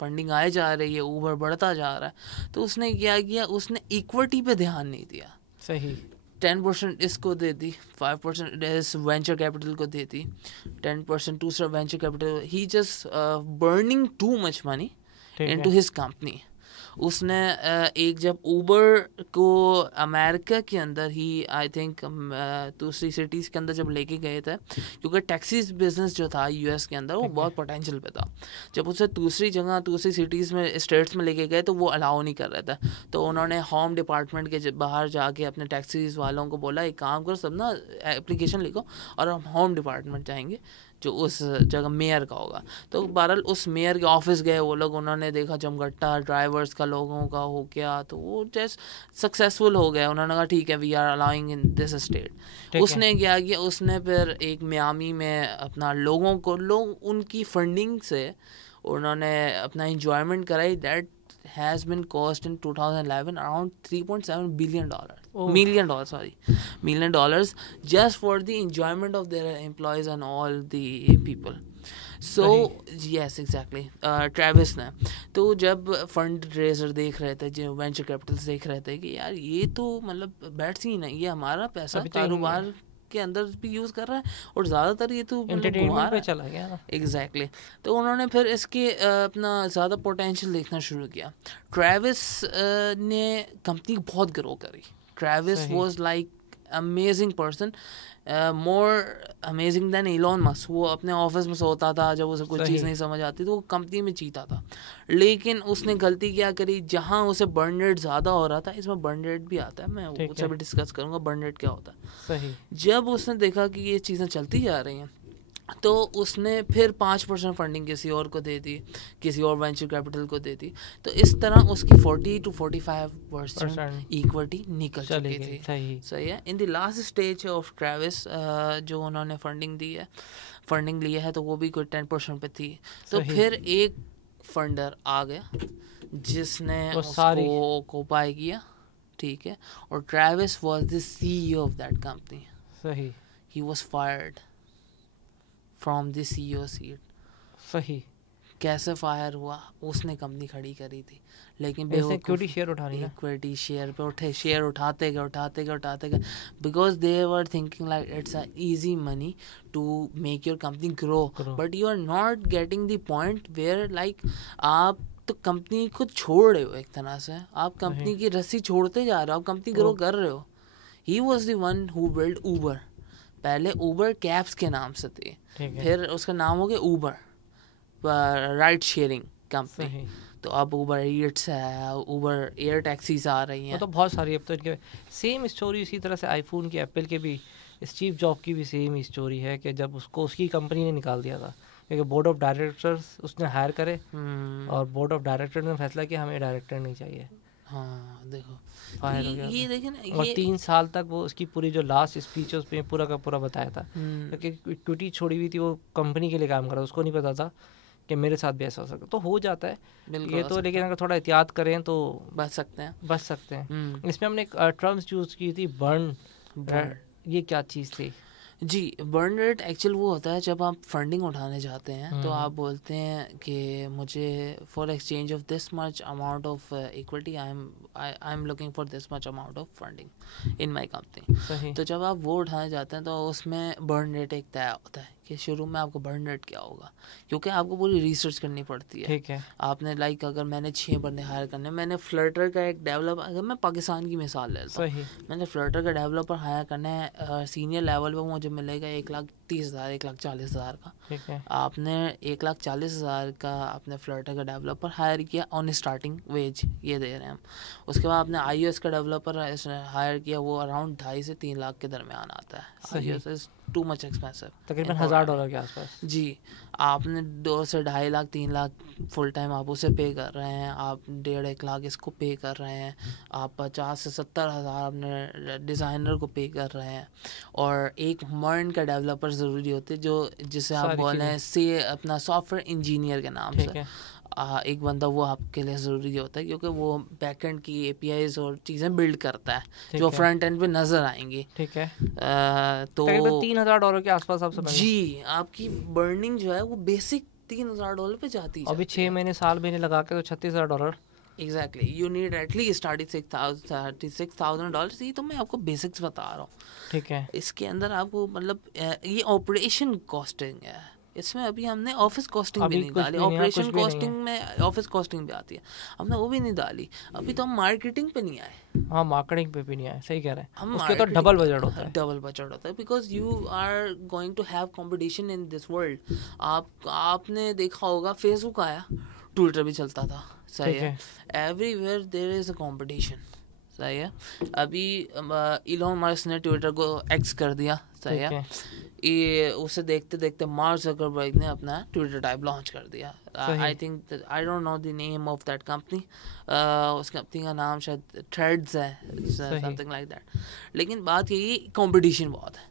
फंडिंग आए जा रही है, ऊबर बढ़ता जा रहा है, तो उसने क्या किया, उसने इक्विटी पे ध्यान नहीं दिया। सही, 10% इसको दे दी, 5% इस वेंचर कैपिटल को दे दी, 10% दूसरा venture capital. He just burning too much money into his company. उसने एक जब ऊबर को अमेरिका के अंदर ही आई थिंक दूसरी सिटीज़ के अंदर जब लेके गए थे, क्योंकि टैक्सीज बिजनेस जो था यूएस के अंदर वो बहुत पोटेंशियल पे था, जब उसे दूसरी जगह दूसरी सिटीज़ में स्टेट्स में लेके गए तो वो अलाउ नहीं कर रहे थे, तो उन्होंने होम डिपार्टमेंट के बाहर जाके अपने टैक्सीज वालों को बोला एक काम करो सब ना एप्लीकेशन लिखो और हम होम डिपार्टमेंट जाएंगे, जो उस जगह मेयर का होगा। तो बहरहाल उस मेयर के ऑफिस गए वो लोग, उन्होंने देखा जमघट्टा ड्राइवर्स का लोगों का हो गया, तो वो जस्ट सक्सेसफुल हो गया। उन्होंने कहा ठीक है, we are allowing in this state. उसने क्या किया, उसने फिर एक मियामी में अपना लोगों को उनकी फंडिंग से उन्होंने अपना इंजॉयमेंट कराई। That has been cost in 2011 around 3.7 billion dollars. Million dollars just for the enjoyment of their employees and all the people. So yes, exactly. Travis ने तो जब फंड रेजर देख रहे थे, जो वेंचर कैपिटल्स देख रहे थे कि यार ये तो मतलब बैड सीन है, ये हमारा पैसा कारोबार के अंदर भी यूज़ कर रहा है और ज़्यादातर ये तो एंटरटेनमेंट पे चला गया ना। एग्जैक्टली। तो उन्होंने फिर इसके अपना ज़्यादा पोटेंशियल देखना शुरू किया। ट्रेविस ने कंपनी बहुत ग्रो करी। Travis was like amazing person, more amazing than Elon Musk. वो अपने ऑफिस में सोता था, जब उसे कोई चीज़ नहीं समझ आती तो वो कंपनी में जीता था। लेकिन उसने गलती क्या करी, जहाँ उसे बर्न रेट ज़्यादा हो रहा था, इसमें बर्न रेट भी आता है, मैं उससे भी डिस्कस करूँगा बर्न रेट क्या होता है। सही। जब उसने देखा कि ये चीज़ें चलती जा रही हैं, तो उसने फिर 5% फंडिंग किसी और को दे दी, किसी और वेंचर कैपिटल को दे दी। तो इस तरह उसकी 40 to 45% इक्विटी निकल चुकी थी। सही है। In the last stage of Travis जो उन्होंने फंडिंग लिया है, तो वो भी कोई 10% पे थी। तो फिर एक फंडर आ गया जिसने उसको कोपाई किया, ठीक है, और Travis was the CEO of that company. सही। He was fired from the CEO seat. सही। कैसे फायर हुआ, उसने कंपनी खड़ी करी थी, लेकिन इक्विटी शेयर उठानी है, इक्विटी शेयर पे उठे, शेयर उठाते गए because they were thinking like it's a easy money to make your company grow, but you are not getting the point where like आप तो कंपनी को छोड़ रहे हो, एक तरह से आप कंपनी की रस्सी छोड़ते जा रहे हो, आप कंपनी ग्रो कर रहे हो। He was the one who build Uber. पहले ऊबर कैब्स के नाम से थी, फिर उसका नाम हो गया ऊबर, राइड शेयरिंग कंपनी। तो अब ऊबर ईट्स है, ऊबर एयर टैक्सीज आ रही हैं, तो बहुत सारी। अब तो इनके सेम स्टोरी इसी तरह से आईफोन की, एप्पल के भी, स्टीव जॉब की भी सेम स्टोरी है कि जब उसको उसकी कंपनी ने निकाल दिया था, क्योंकि बोर्ड ऑफ डायरेक्टर्स उसने हायर करे और बोर्ड ऑफ डायरेक्टर ने फैसला किया हमें डायरेक्टर नहीं चाहिए। हाँ देखो, फायर हो गया ये देखे ना, और 3 साल तक वो उसकी पूरी जो लास्ट स्पीच है उसमें पूरा का पूरा बताया था, क्योंकि इक्विटी छोड़ी हुई थी, वो कंपनी के लिए काम कर रहा था, उसको नहीं पता था कि मेरे साथ भी ऐसा हो सकता। तो हो जाता है ये तो, लेकिन अगर थोड़ा एहतियात करें तो बच सकते हैं। इसमें हमने एक टर्म्स यूज़ की थी, बर्न। ये क्या चीज़ थी जी? बर्न रेट एक्चुअल वो होता है जब आप फंडिंग उठाने जाते हैं, तो आप बोलते हैं कि मुझे for exchange of this much amount of equity I am looking for this much amount of funding in my company. तो जब आप वो उठाने जाते हैं तो उसमें बर्न रेट एक तय होता है कि शुरू में आपको बर्न रेट क्या होगा, क्योंकि आपको पूरी रिसर्च करनी पड़ती है। ठीक है। आपने लाइक अगर मैंने 6 बंदे हायर करने, मैंने फ्लटर का एक डेवलपर, अगर मैं पाकिस्तान की मिसाल लेता हूँ, मैंने फ्लटर का डेवलपर हायर करना है सीनियर लेवल पे, मुझे मिलेगा 1,30,000 1,40,000 का। ठीक है। आपने 1,40,000 का अपने फ्लटर का डेवलपर हायर किया ऑन स्टार्टिंग वेज, ये दे रहे हैं हम। उसके बाद आपने iOS का डेवलपर हायर किया, वो अराउंड 2.5 से 3 लाख के दरमियान आता है। iOS is too much expensive, तकरीबन $1,000 के आसपास। जी, आपने 2 से 2.5 लाख 3 लाख फुल टाइम आप उसे पे कर रहे हैं, आप 1.5 लाख इसको पे कर रहे हैं, आप 50 से 70 हज़ार अपने डिज़ाइनर को पे कर रहे हैं, और एक मर्न का डेवलपर ज़रूरी होते जो जिसे आप बोलें से अपना सॉफ्टवेयर इंजीनियर के नाम से एक बंदा, वो आपके लिए ज़रूरी होता है, क्योंकि वो बैकएंड की APIs और चीज़ें बिल्ड करता है जो फ्रंट एंड पे नज़र आएंगी। ठीक है। तो $3,000 के आसपास आप समझ। जी, आपकी बर्निंग जो है वो बेसिक $3,000 पे जाती है। अभी 6 महीने साल महीने लगा के तो $36,000। Exactly, you need at least $36,000। ये तो मैं आपको बेसिक्स बता रहा हूँ। ठीक है। इसके अंदर आपको मतलब ये ऑपरेशन कॉस्टिंग है, इसमें अभी हमने ऑफिस कॉस्टिंग भी नहीं डाली। ऑपरेशन कॉस्टिंग में ऑफिस कॉस्टिंग भी आती है, हमने वो भी नहीं डाली। अभी तो हम मार्केटिंग पे नहीं आए। हाँ, मार्केटिंग पे भी नहीं आए, सही कह रहे हैं। उसके तो डबल बजट होता है। डबल बजट होता है, because you are going to have competition in this world. आपने देखा होगा फेसबुक आया, ट्विटर भी चलता था, सही है, everywhere there is a competition, सही है। अभी इलॉन मस्क ने ट्विटर को एक्स कर दिया, सही है। ये उसे देखते देखते मार्क ज़करबर्ग ने अपना ट्विटर टाइप लॉन्च कर दिया. I think I don't know the name of that company. उस कंपनी का नाम शायद थ्रेड्स है, समथिंग लाइक दैट. लेकिन बात यही, कंपटीशन बहुत है.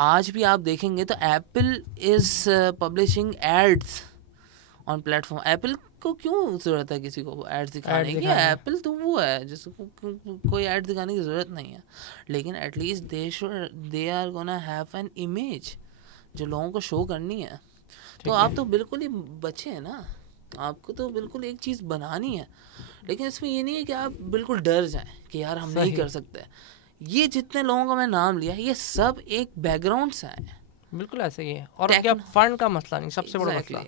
आज भी आप देखेंगे तो Apple is publishing ads on platform. Apple को क्यों जरूरत है किसी को एड्स दिखाने की? एप्पल तो वो है जिसको कोई एड दिखाने की जरूरत नहीं है. लेकिन at least they are gonna have an image जो लोगों को शो करनी है. तो आप तो बिल्कुल ही बचे हैं ना. आपको तो बिल्कुल एक चीज़ बनानी है. लेकिन इसमें ये नहीं है कि आप बिल्कुल डर जाएं कि यार हम नहीं कर सकते. ये जितने लोगों का मैं नाम लिया, ये सब एक बैकग्राउंड से आए हैं. बिल्कुल ऐसे ही है. और क्या फंड का मसला नहीं, सबसे बड़ा मसला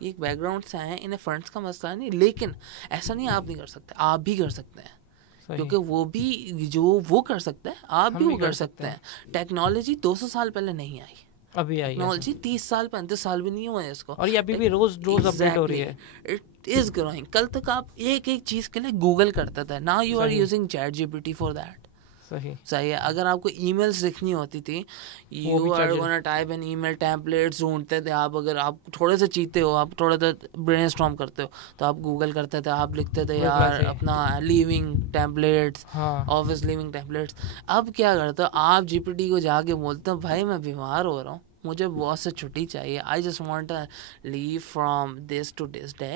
ये एक बैकग्राउंड से आए हैं. इन्हें फंड्स का मसला नहीं. लेकिन ऐसा नहीं आप नहीं कर सकते, आप भी कर सकते हैं. क्योंकि वो भी जो वो कर सकते हैं आप भी वो कर सकते हैं. टेक्नोलॉजी 200 साल पहले नहीं आई, अभी आई. टेक्नोलॉजी 30 साल 35 साल भी नहीं हुआ है इसको, और ये अभी भी रोज अपडेट हो रही है. It is growing. कल तक आप एक एक चीज के लिए गूगल करते थे. Now you are using ChatGPT for that. सही है. अगर आपको ईमेल्स लिखनी होती थी, you are gonna type an email, templates ढूंढते थे आप. अगर आप थोड़े से चीते हो, आप थोड़ा सा ब्रेनस्टॉर्म करते हो, तो आप गूगल करते थे, आप लिखते थे यार अपना leaving templates, office leaving templates. अब क्या करते हो आप? GPT को जाके बोलते हो भाई मैं बीमार हो रहा हूँ, मुझे बॉस से छुट्टी चाहिए, I just want a leave from this to this day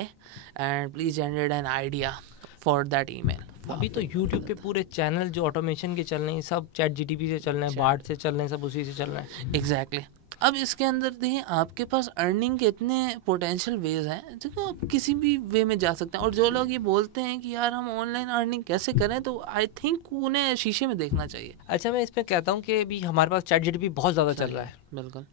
and please generate an idea for that email. अभी तो YouTube पे पूरे चैनल जो ऑटोमेशन के चल रहे हैं सब ChatGPT से चल रहे हैं, बार्ड से चल रहे हैं, सब उसी से चल रहे हैं. एग्जैक्टली. अब इसके अंदर देखिए आपके पास अर्निंग के इतने पोटेंशियल वेज हैं जो आप किसी भी वे में जा सकते हैं. और जो लोग ये बोलते हैं कि यार हम ऑनलाइन अर्निंग कैसे करें, तो आई थिंक उन्हें शीशे में देखना चाहिए. अच्छा, मैं इसमें कहता हूँ कि अभी हमारे पास ChatGPT बहुत ज़्यादा चल रहा है. बिल्कुल.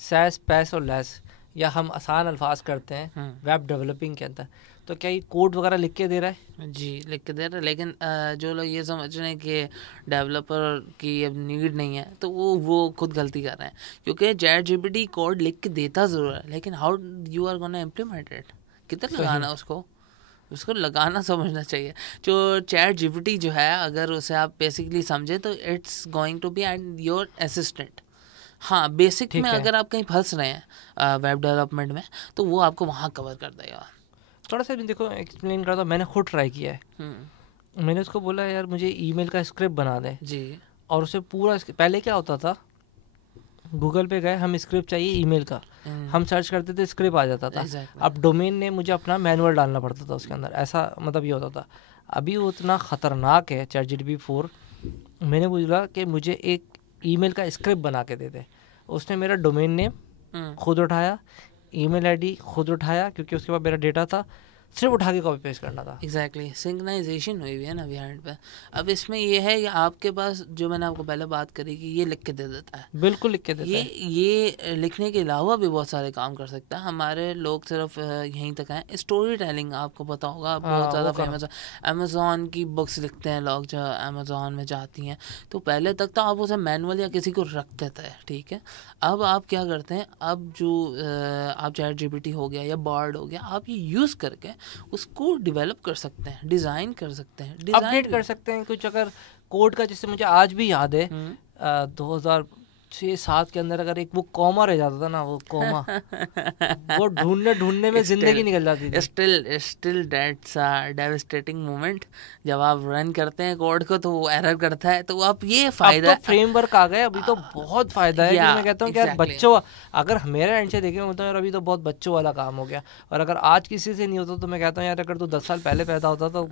सैस, पैस और लेस, या हम आसान अल्फाज करते हैं वेब डेवलपिंग के अंदर, तो क्या ये कोड वगैरह लिख के दे रहा है? जी लिख के दे रहा है. लेकिन जो लोग ये समझ रहे हैं कि डेवलपर की अब नीड नहीं है, तो वो खुद गलती कर रहे हैं. क्योंकि ChatGPT कोड लिख के देता ज़रूर है, लेकिन how you are gonna implement it, कितना लगाना उसको लगाना समझना चाहिए. जो ChatGPT जो है, अगर उसे आप बेसिकली समझें तो it's going to be and your assistant. हाँ, बेसिक में अगर आप कहीं फंस रहे हैं वेब डेवलपमेंट में, तो वो आपको वहाँ कवर कर देगा. थोड़ा सा भी देखो एक्सप्लेन करता हूँ. मैंने खुद ट्राई किया है. मैंने उसको बोला यार मुझे ईमेल का स्क्रिप्ट बना दे जी. और उसे पूरा, पहले क्या होता था, गूगल पे गए, हम स्क्रिप्ट चाहिए ईमेल का, हम सर्च करते थे, स्क्रिप्ट आ जाता था. अब डोमेन ने मुझे अपना मैनुअल डालना पड़ता था उसके अंदर. ऐसा मतलब ये होता था. अभी वो इतना ख़तरनाक है ChatGPT 4. मैंने बोला कि मुझे एक ईमेल का स्क्रिप्ट बना के दे दे. उसने मेरा डोमेन नेम खुद उठाया, ईमेल आईडी खुद उठाया, क्योंकि उसके बाद मेरा डेटा था, सिर्फ उठा के कॉपी पेस्ट करना था. एग्जैक्टली. सिंक्रोनाइजेशन हुई हुई है ना बिहाइंड पे. अब इसमें ये है कि आपके पास, जो मैंने आपको पहले बात करी कि ये लिख के दे देता है. बिल्कुल लिख के देता है. ये लिखने के अलावा भी बहुत सारे काम कर सकता है. हमारे लोग सिर्फ यहीं तक हैं. स्टोरी टेलिंग आपको पता होगा बहुत ज़्यादा फेमस है. अमेज़ॉन की बुक्स लिखते हैं लोग जो अमेज़ॉन में जाती हैं, तो पहले तक तो आप उसे मैनुअल या किसी को रखते थे. ठीक है. अब आप क्या करते हैं, अब जो आप ChatGPT हो गया या बार्ड हो गया, आप ये यूज़ करके उसको डेवलप कर सकते हैं, डिज़ाइन कर सकते हैं, अपडेट कर सकते हैं कुछ. अगर कोड का, जैसे मुझे आज भी याद है 2006-7 के अंदर अगर एक वो कॉमा रह जाता था ना, वो कॉमा वो ढूंढने में जिंदगी निकल जाती थी. Still that's a devastating moment. जब आप रन करते हैं कोड को तो वो एरर करता है. तो आप ये फायदा है, फ्रेमवर्क आ गए अभी तो बहुत फायदा है. मैं कहता हूँ कि यार बच्चों, अगर मेरे एंड से देखें मतलब यार अभी तो बहुत बच्चों वाला काम हो गया. और अगर आज किसी से नहीं होता तो मैं कहता हूँ यार अगर तू 10 साल पहले पैदा होता तो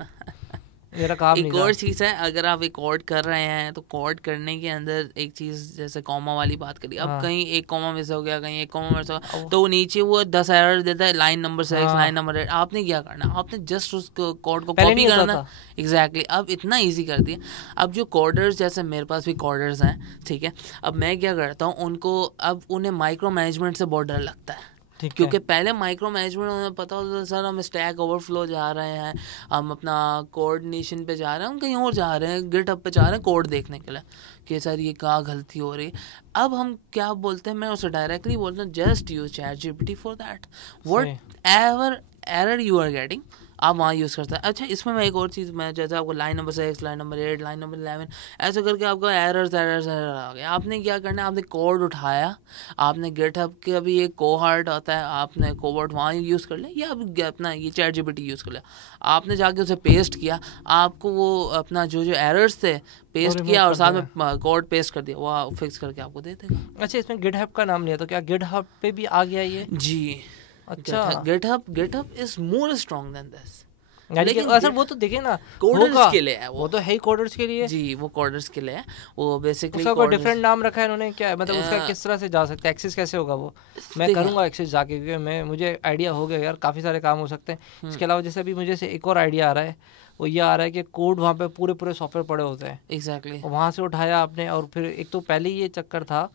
मेरा काम एक और चीज़ है, अगर आप एक कोड कर रहे हैं तो कोड करने के अंदर एक चीज़, जैसे कॉमा वाली बात करी, अब कहीं एक कॉमा मिस हो गया, कहीं एक कॉमा मिस हो गया, तो नीचे वो 10 एरर देता है, लाइन नंबर 6, लाइन नंबर 8. आपने क्या करना, आपने जस्ट उस कोड को कॉपी करना. एग्जैक्टली. अब इतना ईजी कर दिया. अब जो कोडर्स, जैसे मेरे पास भी कोडर्स हैं, ठीक है, अब मैं क्या करता हूँ, उनको अब उन्हें माइक्रो मैनेजमेंट से बहुत डर लगता है. क्योंकि पहले माइक्रो मैनेजमेंट उन्हें पता होता था सर हम स्टैक ओवरफ्लो जा रहे हैं, हम अपना कोऑर्डिनेशन पे जा रहे हैं, हम कहीं और जा रहे हैं, गिटहब पे जा रहे हैं कोड देखने के लिए कि सर ये क्या गलती हो रही. अब हम क्या बोलते हैं, मैं उसे डायरेक्टली बोलता हूँ just use ChatGPT for that. Whatever error you are getting, आप वहाँ यूज़ करते हैं। अच्छा, इसमें मैं एक और चीज़, मैं जैसे आपको line number 6, line number 8, line number 11 ऐसे करके आपका एरर्स आ गया, आपने क्या करना है, आपने कोड उठाया, आपने गिटहब के अभी एक कोहार्ट आता है, आपने कोवर्ट वहाँ यूज़ कर लिया, या आप अपना ये चैट जीपीटी यूज़ कर लिया, आपने जाके उसे पेस्ट किया, आपको वो अपना जो जो एरर्स थे पेस्ट किया और साथ में कोड पेस्ट कर दिया, वो फिक्स करके आपको दे देगा। अच्छा, इसमें गिटहब का नाम लिया तो क्या गिटहब पे भी आ गया ये? जी, अच्छा, GitHub is more strong than this. लेकिन सर वो तो देखिए ना, कोडर्स के लिए है वो तो है ही कोडर्स के लिए। जी, वो कोडर्स के लिए है, वो बेसिकली उसका कोई डिफरेंट नाम रखा है इन्होंने क्या, मतलब उसका किस तरह से जा सकता है, एक्सेस कैसे होगा वो? मैं करूंगा एक्सेस जाके, क्योंकि मुझे आइडिया हो गया यार, काफ़ी सारे काम हो सकते हैं। इसके अलावा जैसे अभी मुझे से एक और आइडिया आ रहा है, वो ये आ रहा है कि कोड वहाँ पे पूरे सॉफ्टवेयर पड़े होते हैं। एग्जैक्टली, वहाँ से उठाया आपने, और फिर एक तो पहले ये चक्कर था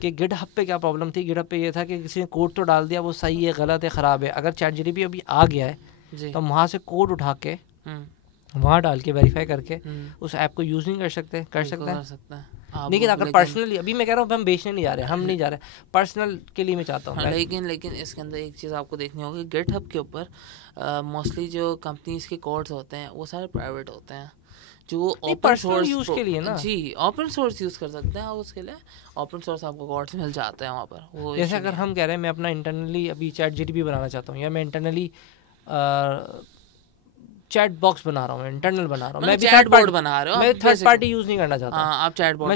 कि गिटहब पे क्या प्रॉब्लम थी, गिटहब पे ये था कि किसी ने कोड तो डाल दिया, वो सही है, गलत है, ख़राब है। अगर चैट जीपीटी अभी आ गया है तो वहाँ से कोड उठा के वहाँ डाल के वेरीफाई करके उस ऐप को यूज़ नहीं कर सकते, कर सकते हैं। लेकिन अगर पर्सनली, अभी मैं कह रहा हूँ हम बेचने नहीं जा रहे, हम नहीं जा रहे, पर्सनल के लिए मैं चाहता हूँ। लेकिन इसके अंदर एक चीज़ आपको देखनी होगी, गिटहब के ऊपर मोस्टली जो कंपनीज के कोड्स होते हैं वो सारे प्राइवेट होते हैं, जो ओपन सोर्स यूज़ के लिए ना। जी, ओपन सोर्स यूज़ कर सकते हैं आप, उसके लिए ओपन सोर्स आपको कोड्स मिल जाते हैं वहाँ पर। वो जैसे अगर हम कह रहे हैं मैं अपना इंटरनली अभी चैट जीपीटी बनाना चाहता हूँ, या मैं इंटरनली चैट बॉक्स बना रहा हूँ, मैं इंटरनल बना रहा हूँ, मैं भी चैट बोर्ड बना रहा हूँ, मैं थर्ड पार्टी यूज़ नहीं करना चाहता। आप चैट बोर्ड,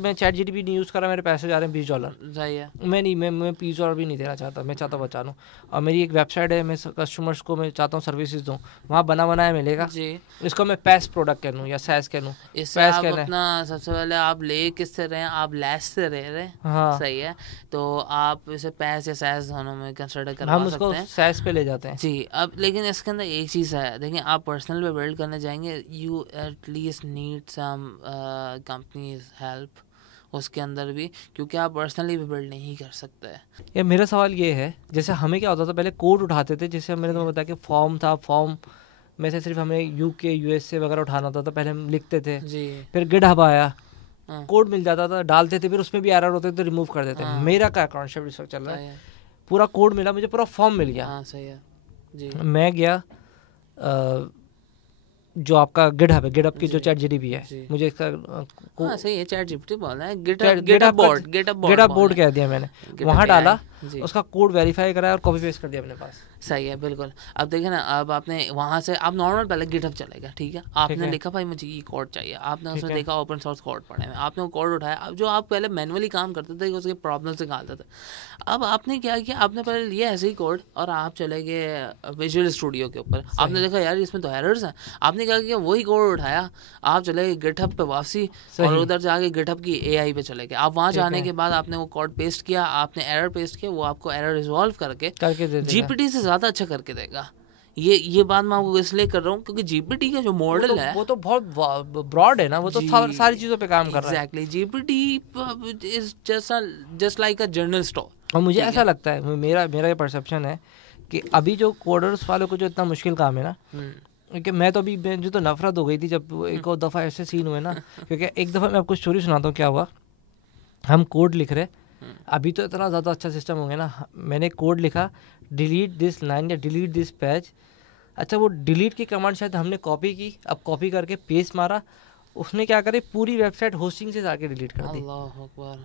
मैं चैट जीपीटी नहीं यूज़ कर रहा, मेरे पैसे जा रहे हैं $20। सही है, मैं $20 भी नहीं देना चाहता, मैं चाहता बचा लूँ। और मेरी एक वेबसाइट है, मैं कस्टमर्स को मैं चाहता हूँ सर्विसेज दूँ, वहाँ बना बनाया मिलेगा जी। इसको मैं पैस प्रोडक्ट कह लूँ या सैस कह लूँ, इससे आप अपना सबसे पहले आप ले किससे रहे हैं, आप लैस से रह रहे हैं। हाँ, सही है, तो आप इसे पैस या सैस दोनों में कंसिडर करवा सकते हैं, हम उसको सैस पे ले जाते हैं जी। अब लेकिन इसके अंदर एक चीज़ है, देखिए आप पर्सनल पे बिल्ड करने जाएंगे, you at least need some companies help उसके अंदर भी, क्योंकि आप पर्सनली भी बिल्ड नहीं कर सकते। या मेरा सवाल ये है, जैसे हमें क्या होता था पहले, कोड उठाते थे, जैसे मैंने तुम्हें बताया कि फॉर्म था, फॉर्म में से सिर्फ हमें यूके यूएसए वगैरह उठाना होता था, पहले हम लिखते थे जी। फिर गिटहब आया, कोड मिल जाता था, डालते थे, फिर उसमें भी एरर होते थे, रिमूव कर देते। मेरा क्या कॉन्सेप्ट इस वक्त चल रहा है, पूरा कोड मिला मुझे, पूरा फॉर्म मिल गया, सही है जी। मैं गया जो आपका गिटहब है, गिटहब की जो चैट जीपीटी है, मुझे इसका सही है, चैट जीपीटी बोलना है, गिटहब बोर्ड कह दिया मैंने, वहाँ डाला, उसका कोड वेरीफाई कराया और कॉपी पेस्ट कर दिया अपने पास। सही है, बिल्कुल। अब देखिए ना, अब आपने वहाँ से आप नॉर्मल पहले गिटहब चलेगा, ठीक है, आपने लिखा भाई मुझे ये कोड चाहिए, आपने उसमें देखा ओपन सोर्स कोड पढ़े में, आपने वो कोड उठाया। अब जो आप पहले मैनुअली काम करते थे, उसके प्रॉब्लम्स निकालते थे, अब आपने क्या किया, आपने पहले लिया ऐसे ही कोड और आप चले गए विजुअल स्टूडियो के ऊपर, आपने देखा यार इसमें तो एरर्स हैं, आपने क्या किया, वही कोड उठाया, आप चले गए गिटहब पे वापसी, और उधर जाके गिटहब की एआई पे चले गए। आप वहाँ जाने के बाद आपने वो कोड पेस्ट किया, आपने एरर पेस्ट किया, वो आपको एरर रिजॉल्व करके जीपीटी से ज़्यादा अच्छा करके देगा। ये बात मैं आपको इसलिए कर रहा हूँ क्योंकि जीपीटी का जो मॉडल है वो तो बहुत ब्रॉड है ना, वो तो सारी चीज़ों पे काम कर रहा है। Exactly, GPT is just like a general store. और मुझे ऐसा लगता है, मेरा ये परसेप्शन है कि अभी जो कोडर्स वालों को जो इतना मुश्किल काम है ना, क्योंकि मैं तो अभी मुझे तो नफरत हो गई थी जब एक और दफ़ा ऐसे सीन हुए ना, क्योंकि एक दफ़ा मैं आपको स्टोरी सुनाता हूँ क्या हुआ। हम कोड लिख रहे, अभी तो इतना ज़्यादा अच्छा सिस्टम हो गया ना, मैंने कोड लिखा डिलीट दिस लाइन या डिलीट दिस पेज, अच्छा वो डिलीट की कमांड शायद हमने कॉपी की, अब कॉपी करके पेस्ट मारा, उसने क्या करे पूरी वेबसाइट होस्टिंग से जाके डिलीट कर दी। अल्लाह अकबर।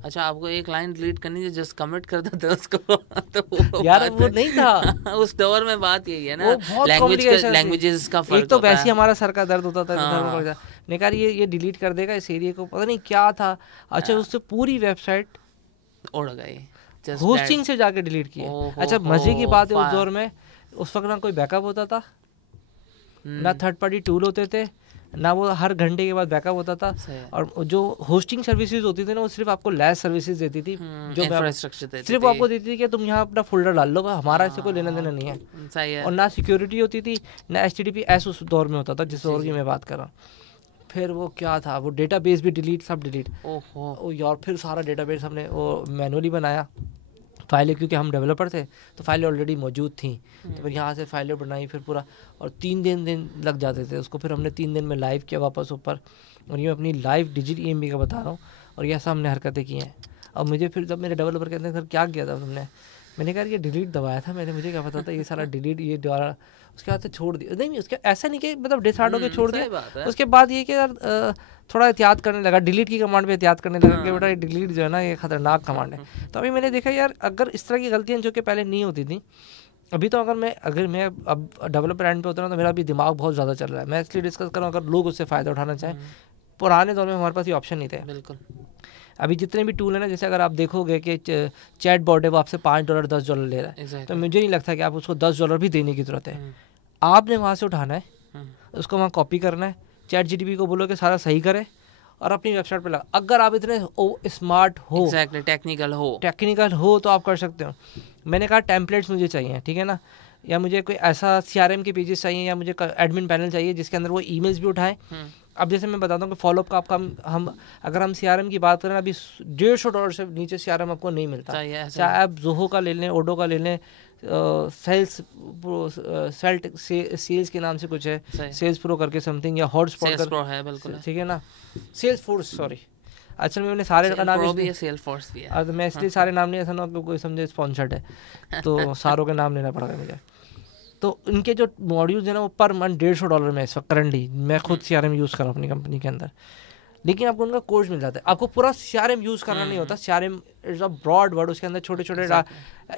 अच्छा, आपको एक लाइन डिलीट करनी है, जस्ट कमिट कर देते उसको तो यार वो नहीं था उस दौर में बात यही है ना, लैंग्वेजेस का फर्क। एक तो वैसे ही हमारा सर का दर्द होता था, निकाल ये डिलीट कर देगा इस एरिया को, पता नहीं क्या था। अच्छा, उससे पूरी वेबसाइट उड़ गई, होस्टिंग से जाके डिलीट किए। अच्छा, मजे की बात है उस दौर में उस वक्त ना कोई बैकअप होता था, ना थर्ड पार्टी टूल होते थे, ना वो हर घंटे के बाद बैकअप होता था, और जो होस्टिंग सर्विसेज होती थी ना वो सिर्फ आपको लैस सर्विसेज देती थी, जो सिर्फ आपको देती थी कि तुम यहाँ अपना फोल्डर डाल लो, हमारा इससे कोई लेना देना नहीं है। और ना सिक्योरिटी होती थी, ना HTTP ऐसा उस दौर में होता था जिस दौर की मैं बात कर रहा हूँ। फिर वो क्या था, वो डेटाबेस भी डिलीट, सब डिलीट। ओहो यार, फिर सारा डेटाबेस हमने वो मैनुअली बनाया, फाइलें क्योंकि हम डेवलपर थे तो फाइलें ऑलरेडी मौजूद थी, तो फिर यहाँ से फाइलें बनाई फिर पूरा, और 3 दिन लग जाते थे उसको, फिर हमने 3 दिन में लाइव किया वापस ऊपर। और ये अपनी लाइव डिजिटल EMB का बता रहा हूँ, और ये ऐसा हमने हरकतें की हैं। और मुझे फिर जब मेरे डेवलपर कहते हैं सर क्या किया था तुमने, मैंने कहा ये डिलीट दबाया था मैंने, मुझे क्या पता था ये सारा डिलीट ये द्वारा, उसके बाद से छोड़ दिया। नहीं उसके ऐसा नहीं कि मतलब डिसहार्ड होकर छोड़ दिया, उसके बाद ये कि यार थोड़ा एहतियात करने लगा, डिलीट की कमांड पे एहतियात करने लगा कि बेटा ये डिलीट जो है ना ये खतरनाक कमांड है। तो अभी मैंने देखा यार अगर इस तरह की गलतियाँ जो कि पहले नहीं होती थी, अभी तो अगर मैं अब डेवलपर एंड पे होता ना तो मेरा अभी दिमाग बहुत ज़्यादा चल रहा है, मैं इसलिए डिस्कस करूँ अगर लोग उससे फ़ायदा उठाना चाहें। पुराने दौर में हमारे पास ये ऑप्शन नहीं थे। बिल्कुल। अभी जितने भी टूल है ना, जैसे अगर आप देखोगे कि चैट बॉट है वो आपसे $5 $10 ले रहा है, तो मुझे नहीं लगता कि आप उसको $10 भी देने की ज़रूरत है। आपने वहाँ से उठाना है, उसको वहाँ कॉपी करना है, चैट जीटीपी को बोलो कि सारा सही करे और अपनी वेबसाइट पे लगा। अगर आप इतने स्मार्ट हो, टेक्निकल हो तो आप कर सकते हो। मैंने कहा टेम्पलेट्स मुझे चाहिए, ठीक है ना, या मुझे कोई ऐसा CRM के पेजेस चाहिए, या मुझे एडमिन पैनल चाहिए जिसके अंदर वो ईमेल्स भी उठाएं। अब जैसे मैं बताता हूँ कि फॉलोअप का आपका हम अगर हम CRM की बात करें, अभी $150 से नीचे CRM आपको नहीं मिलता। चाहे आप जोहो का ले लें, ओडो का ले लें, सेल्स के नाम से कुछ है, सेल्स प्रो करके समथिंग, या हॉटस्पॉट है, बिल्कुल ठीक है ना, सेल्स फोर्स, सॉरी अच्छा मैंने सारे का नाम भी है, सेल्स फोर्स भी है, तो मैं इसलिए सारे नाम नहीं, ऐसा ना कोई समझे स्पॉन्सर्ड है तो सारों के नाम लेना पड़ेगा मुझे। तो इनके जो मॉड्यूल्स हैं ना वो पर मंथ $150 में इस वक्त करंटली, मैं खुद CRM यूज़ कर रहा हूँ अपनी कंपनी के अंदर, लेकिन आपको उनका कोर्स मिल जाता है। आपको पूरा CRM यूज़ करना नहीं होता, CRM is a broad word, उसके अंदर छोटे छोटे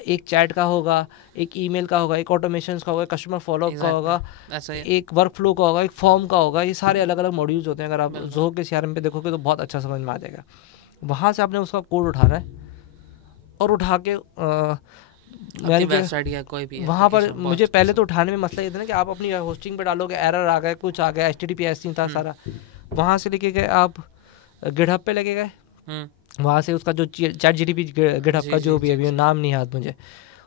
एक चैट का होगा, एक ईमेल का होगा, एक ऑटोमेशन का होगा, कस्टमर फॉलोअप का होगा, एक वर्क फ्लो का होगा, एक फॉर्म का होगा, ये सारे अलग अलग मॉड्यूल्स होते हैं। अगर आप जोहो के CRM पे देखोगे तो बहुत अच्छा समझ में आ जाएगा। वहाँ से आपने उसका कोड उठाना है और उठा के वेबसाइट या कोई भी वहाँ पर मुझे पहले तो उठाने में मसला ये था ना कि आप अपनी होस्टिंग पे डालोगे, एरर आ गया, कुछ आ गया, HTTPS नहीं था सारा, वहाँ से लेके गए आप गिटहब पे लेके गए, वहाँ से उसका जो चैट जीटीपी गिटहब का जो भी अभी नाम नहीं याद मुझे,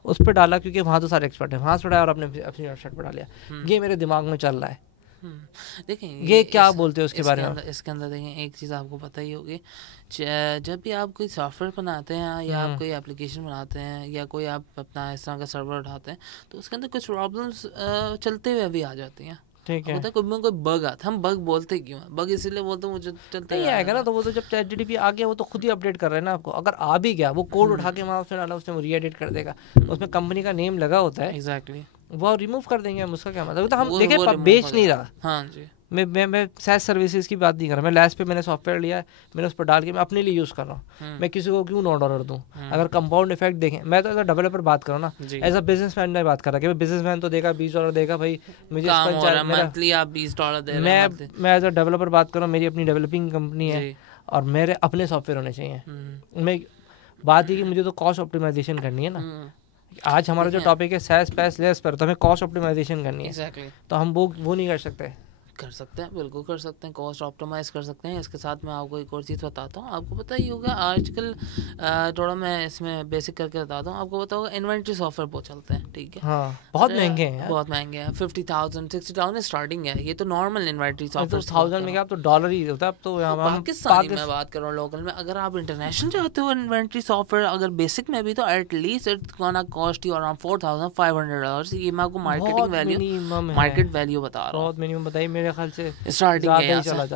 उस पर डाला क्योंकि वहाँ तो सारे एक्सपर्ट हैं, वहाँ से उठाया और अपनी वेबसाइट पर डाल लिया। ये मेरे दिमाग में चल रहा है। देखें ये क्या बोलते हैं उसके बारे में? इसके अंदर देखें एक चीज़ आपको पता ही होगी, जब भी आप कोई सॉफ्टवेयर बनाते हैं या आप कोई एप्लीकेशन बनाते हैं या कोई आप अपना इस तरह का सर्वर उठाते हैं तो उसके अंदर कुछ प्रॉब्लम्स चलते हुए भी आ जाती हैं। ठीक है, कोई बग आता, हम बग बोलते क्यों हैं? बग इसीलिए बोलते हैं मुझे चलते नहीं आएगा ना, तो वो तो जब चैट जीटीपी आ गया वो तो खुद ही अपडेट कर रहे हैं ना आपको। अगर आ भी गया वो कोड उठा के वहाँ उसमें डाला, उसमें री एडिट कर देगा, उसमें कंपनी का नेम लगा होता है, एग्जैक्टली वो रिमूव कर देंगे हम, उसका क्या मतलब। तो हम देखें बेच नहीं रहा। हाँ जी, मैं SaaS सर्विसेज की बात नहीं कर रहा, मैं लैस पे मैंने सॉफ्टवेयर लिया है, मैंने उस पर डाल के मैं अपने लिए यूज़ कर रहा हूँ, मैं किसी को क्यों $9 दूँ। अगर कंपाउंड इफेक्ट देखें, मैं तो एज अ डेवलपर बात कर रहा हूँ ना, एज अ बिजनेसमैन मैं बात कर रहा कि बिजनेसमैन तो देगा $20 देगा भाई मुझे, मंथली आप $20 दे रहे हैं। मैं एज अ डेवलपर बात कर रहा हूँ, मेरी अपनी डेवलपिंग कंपनी है और मेरे अपने सॉफ्टवेयर होने चाहिए। मैं बात ही कि मुझे तो कॉस्ट ऑप्टिमाइजेशन करनी है ना। आज हमारा जो टॉपिक है SaaS PaaS लेस पर, तो हमें कॉस्ट ऑप्टिमाइजेशन करनी है, तो हम वो नहीं कर सकते हैं, बिल्कुल कर सकते हैं, कॉस्ट ऑप्टिमाइज कर सकते हैं। इसके साथ मैं आपको एक और चीज़ बताता हूँ, आपको पता ही होगा आजकल थोड़ा मैं इसमें बेसिक करके बताता हूँ, आपको पता होगा इन्वेंट्री सॉफ्टवेयर बहुत चलते हैं, ठीक है, हाँ, बहुत महंगे हैं, बहुत महंगे हैं, 50,000 60,000 स्टार्टिंग है, ये तो नॉर्मल इन्वेंट्री सॉफ्टवेयर। 1000 में क्या, अब तो डॉलर ही होता है अब तो। पाकिस्तानी में बात कर रहा हूँ, लोकल में। अगर आप इंटरनेशनल चाहते हो इन्वेंट्री सॉफ्टवेयर, अगर बेसिक में भी, तो at least it's gonna cost you around $4,500। ये मैं आपको मार्केट वैल्यू बता रहा हूँ, बहुत मिनिमम बताइए, मेरे ख्याल से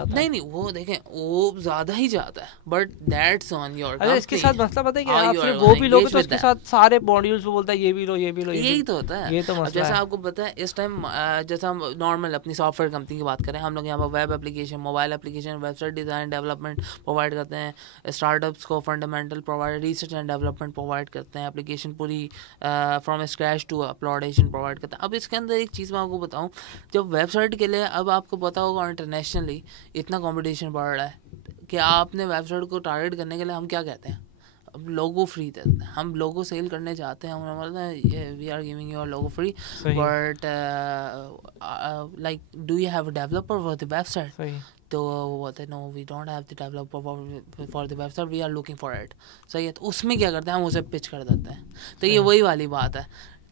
नहीं वो देखें वो ज्यादा ही जाता है, but that's on your company. इसके साथ मसला पता है क्या, आप सिर्फ वो भी लोगे तो उसके साथ सारे मॉड्यूल्स वो बोलता है ये भी लो ये भी लो, यही तो होता है। ये तो मसला जैसा आपको पता है इस टाइम, जैसा हम नॉर्मल अपनी सॉफ्टवेयर कंपनी की बात करें, हम लोग यहाँ पर web application, mobile application, website design development provide करते हैं, स्टार्टअप्स को fundamental provide, research and development provide करते हैं, एप्लीकेशन पूरी from scratch to uploadation provide करते हैं। अब इसके अंदर एक चीज़ मैं आपको बताऊँ, जब वेबसाइट के लिए अब आपको पता होगा इंटरनेशनली इतना कंपटीशन बढ़ रहा है कि आपने वेबसाइट को टारगेट करने के लिए हम क्या कहते हैं, अब लोगो फ्री देते हैं, हम लोगो सेल करने चाहते हैं, हम बोलते हैं we are giving your logo free, but like do you have a developer for the website? तो वो बोलते हैं no we don't have the developer for the website, we are looking for it. सही है, तो उसमें क्या करते हैं, हम उसे पिच कर देते हैं। तो ये वही वाली बात है,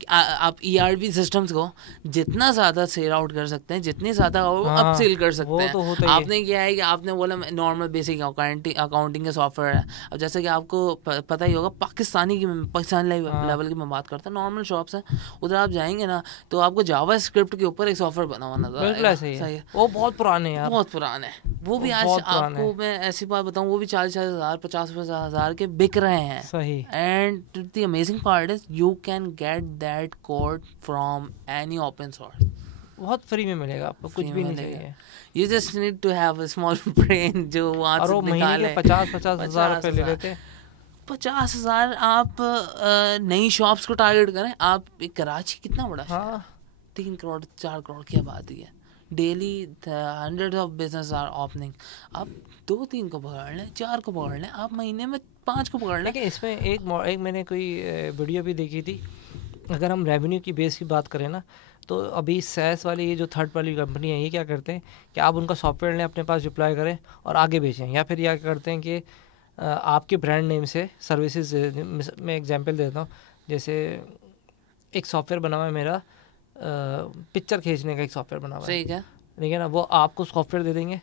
आप ERP सिस्टम्स को जितना ज़्यादा सेल आउट कर सकते हैं, जितनी ज़्यादा अप सेल कर सकते वो हैं। तो होता ही है। आपने क्या है कि आपने बोला नॉर्मल बेसिक अकाउंटिंग का सॉफ्टवेयर है। अब जैसे कि आपको पता ही होगा, पाकिस्तानी लेवल की मैं बात करता हूँ, नॉर्मल शॉप्स हैं, उधर आप जाएंगे ना तो आपको जावा स्क्रिप्ट के ऊपर एक सॉफ्टवेयर बना हुआ नजर बिल्कुल आएगा। ऐसे ही सही है, है, वो बहुत पुराने हैं यार, बहुत पुराने हैं वो भी। आज बहुत पुराने आपको मैं ऐसी बात बताऊं, वो भी 40,000 50,000 के बिक रहे हैं। सही। And the amazing part is you can get that code from any open source. बहुत फ्री में मिलेगा आपको, कुछ भी नहीं चाहिए। You just need to have a small brain जो वहाँ और से वो महीने के निकाले। 50,000 रुपए ले लेते हैं। 50,000 आप नई शॉप्स को टारगेट करें। आप कराची कितना बड़ा शहर, हाँ 3 करोड़ 4 करोड़ की आबादी है। Daily hundred of business are opening. आप 2-3 को पकड़ लें, 4 को पकड़ लें, आप महीने में 5 को पकड़ लें। लेकिन इसमें एक मैंने कोई वीडियो भी देखी थी, अगर हम रेवेन्यू की बेस की बात करें ना, तो अभी सैस वाली ये जो थर्ड पार्टी कंपनी है, ये क्या करते हैं कि आप उनका सॉफ्टवेयर लें, अपने पास डिप्लॉय करें और आगे बेचें, या फिर क्या करते हैं कि आपके ब्रांड नेम से सर्विसेज। मैं एग्जांपल देता हूँ, जैसे एक सॉफ्टवेयर बना हुआ है मेरा, पिक्चर खींचने का एक सॉफ्टवेयर बना हुआ है, सही क्या? ठीक है ना, वो आपको सॉफ्टवेयर दे देंगे,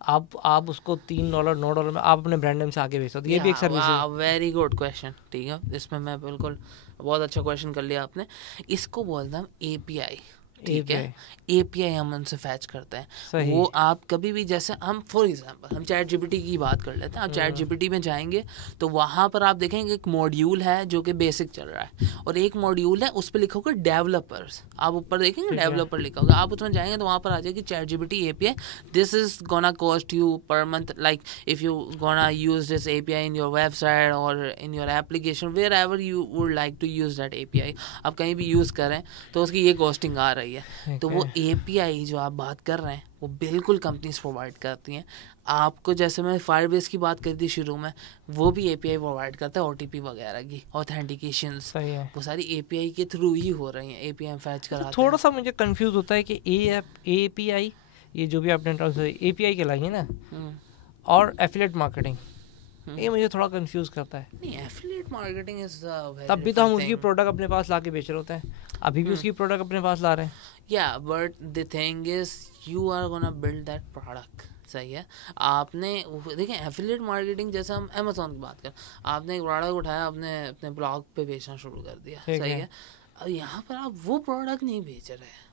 आप उसको $3 $9 में आप अपने ब्रांड नेम से आगे बेच सकते हो। ये भी एक सर्विस है। Very good question. ठीक है, इसमें मैं बिल्कुल बहुत अच्छा क्वेश्चन कर लिया आपने। इसको बोलता हूँ API। ठीक है, API हम उनसे फैच करते हैं। वो आप कभी भी, जैसे हम फॉर एग्जांपल हम चैट जीपीटी की बात कर लेते हैं। आप चैट जीपीटी में जाएंगे तो वहाँ पर आप देखेंगे एक मॉड्यूल है जो कि बेसिक चल रहा है, और एक मॉड्यूल है उस पर लिखा होगा डेवलपर्स। आप ऊपर देखेंगे डेवलपर लिखा होगा, आप उसमें जाएंगे तो वहाँ पर आ जाएगी chat GPT API। This is gonna cost you per month, like if you gonna use this API in your website और in your application, wherever you would like to use that API। आप कहीं भी use करें तो उसकी ये costing आ रही है। तो वो API जो आप बात कर रहे हैं वो बिल्कुल कंपनीज प्रोवाइड करती हैं आपको। जैसे मैं फायरबेस की बात करी थी शुरू में, वो भी API प्रोवाइड करता है, OTP वगैरह की ऑथेंटिकेशंस, वो सारी API के थ्रू ही हो रही हैं। API हम फैच कराते हैं। थोड़ा सा मुझे कंफ्यूज होता है कि API, ये जो भी आपने API कहलाई है ना, और एफिलिएट मार्केटिंग, ये मुझे थोड़ा कंफ्यूज करता है। नहीं, एफिलिएट मार्केटिंग इज तब भी तो हम उसकी प्रोडक्ट अपने पास ला के बेच रहे होते हैं, अभी भी उसकी प्रोडक्ट अपने पास ला रहे हैं। या but the thing is you are gonna build that product. सही है, आपने देखें एफिलिएट मार्केटिंग, जैसे हम अमेज़ॉन की बात करें, आपने एक प्रोडक्ट उठाया, आपने अपने ब्लॉग पे बेचना शुरू कर दिया। सही है, अब यहाँ पर आप वो प्रोडक्ट नहीं बेच रहे हैं,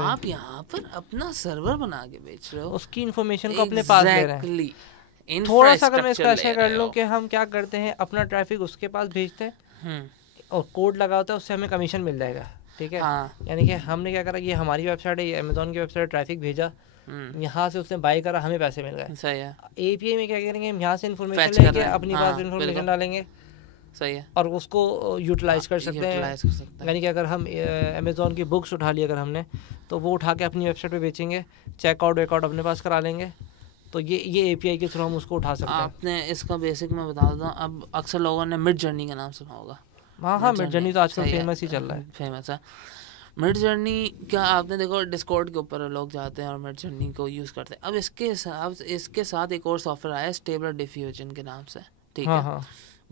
आप यहाँ पर अपना सर्वर बना के बेच रहे हो, उसकी इन्फॉर्मेशन को अपने पास ले रहे हैं। थोड़ा सा अगर मैं इसका ऐसा कर लूँ कि हम क्या करते हैं, अपना ट्रैफिक उसके पास भेजते हैं और कोड लगा होता है, उससे हमें कमीशन मिल जाएगा। ठीक है, यानी कि हमने क्या करा, ये हमारी वेबसाइट है, ये अमेज़ॉन की वेबसाइट, ट्रैफिक भेजा, यहाँ से उसने बाय करा, हमें पैसे मिल गए। सही है। API में क्या करेंगे, हम यहाँ से इन्फॉर्मेशन लेके अपनी पास इन्फॉर्मेशन डालेंगे। सही है, और उसको यूटिलाइज कर सकते हैं। यानी कि अगर हम अमेज़ॉन की बुक्स उठा ली अगर हमने, तो वो उठा के अपनी वेबसाइट पे बेचेंगे, चेकआउट वेकआउट अपने पास करा लेंगे, तो ये API के थ्रू हम उसको उठा सकते हैं। आपने इसका बेसिक मैं बता देता हूँ। अब अक्सर लोगों ने मिड जर्नी का नाम सुना होगा। हाँ, मिड जर्नी तो आजकल फेमस ही चल रहा है। फेमस है मिड जर्नी। क्या आपने देखो, डिस्कॉर्ड के ऊपर लोग जाते हैं और मिड जर्नी को यूज़ करते हैं। अब इसके साथ एक और सॉफ्टवेयर आया स्टेबल डिफ्यूजन के नाम से। ठीक है,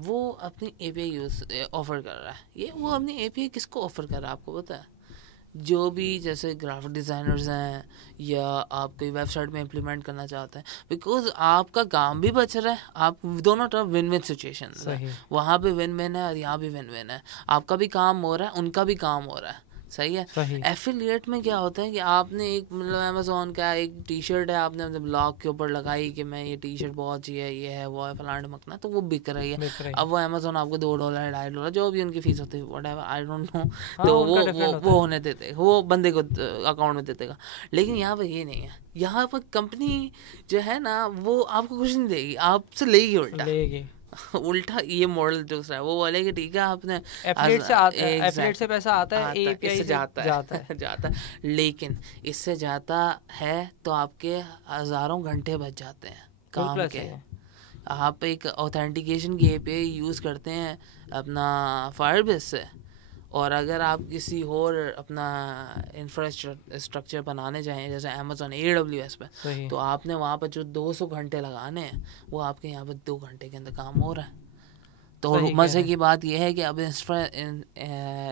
वो अपनी API यूज़ ऑफर कर रहा है। ये वो अपनी API किसको ऑफर कर रहा है आपको पता है? जो भी जैसे ग्राफिक डिज़ाइनर्स हैं या आप कोई वेबसाइट में इम्प्लीमेंट करना चाहते हैं, बिकॉज आपका काम भी बच रहा है, आप दोनों तरफ विन विन सिचुएशन है। वहाँ पे विन विन है और यहाँ भी विन विन है। आपका भी काम हो रहा है, उनका भी काम हो रहा है। सही है। एफिलिएट में क्या होता है कि आपने एक मतलब अमेज़ॉन का एक टी-शर्ट है, आपने अपने ब्लॉग के ऊपर लगाई कि मैं ये टी-शर्ट बहुत चाहिए, ये है वो है फलाना ढमकना, तो वो बिक रही है। अब वो अमेज़ॉन आपको $2 $2.5 जो भी उनकी फीस होती है, व्हाटएवर, आई डोंट नो, तो वो होने देते, वो बंदे को अकाउंट में दे देगा। लेकिन यहाँ पर ये नहीं है। यहाँ पर कंपनी जो है ना, वो आपको कुछ नहीं देगी, आपसे लेगी उल्टा ये मॉडल दूसरा है। वो बोले कि ठीक है, आपने एफिलिएट से पैसा आता है, API से जाता है लेकिन इससे जाता है तो आपके हज़ारों घंटे बच जाते हैं काम के। आप एक ऑथेंटिकेशन की API यूज़ करते हैं अपना फायरबेस से, और अगर आप किसी और अपना इंफ्रास्ट्रक्चर बनाने चाहें जैसे अमेज़ॉन AWS पे, तो आपने वहाँ पर जो 200 घंटे लगाने हैं वो आपके यहाँ पर 2 घंटे के अंदर काम हो रहा है। तो सही कह मजे रहे की बात यह है कि अब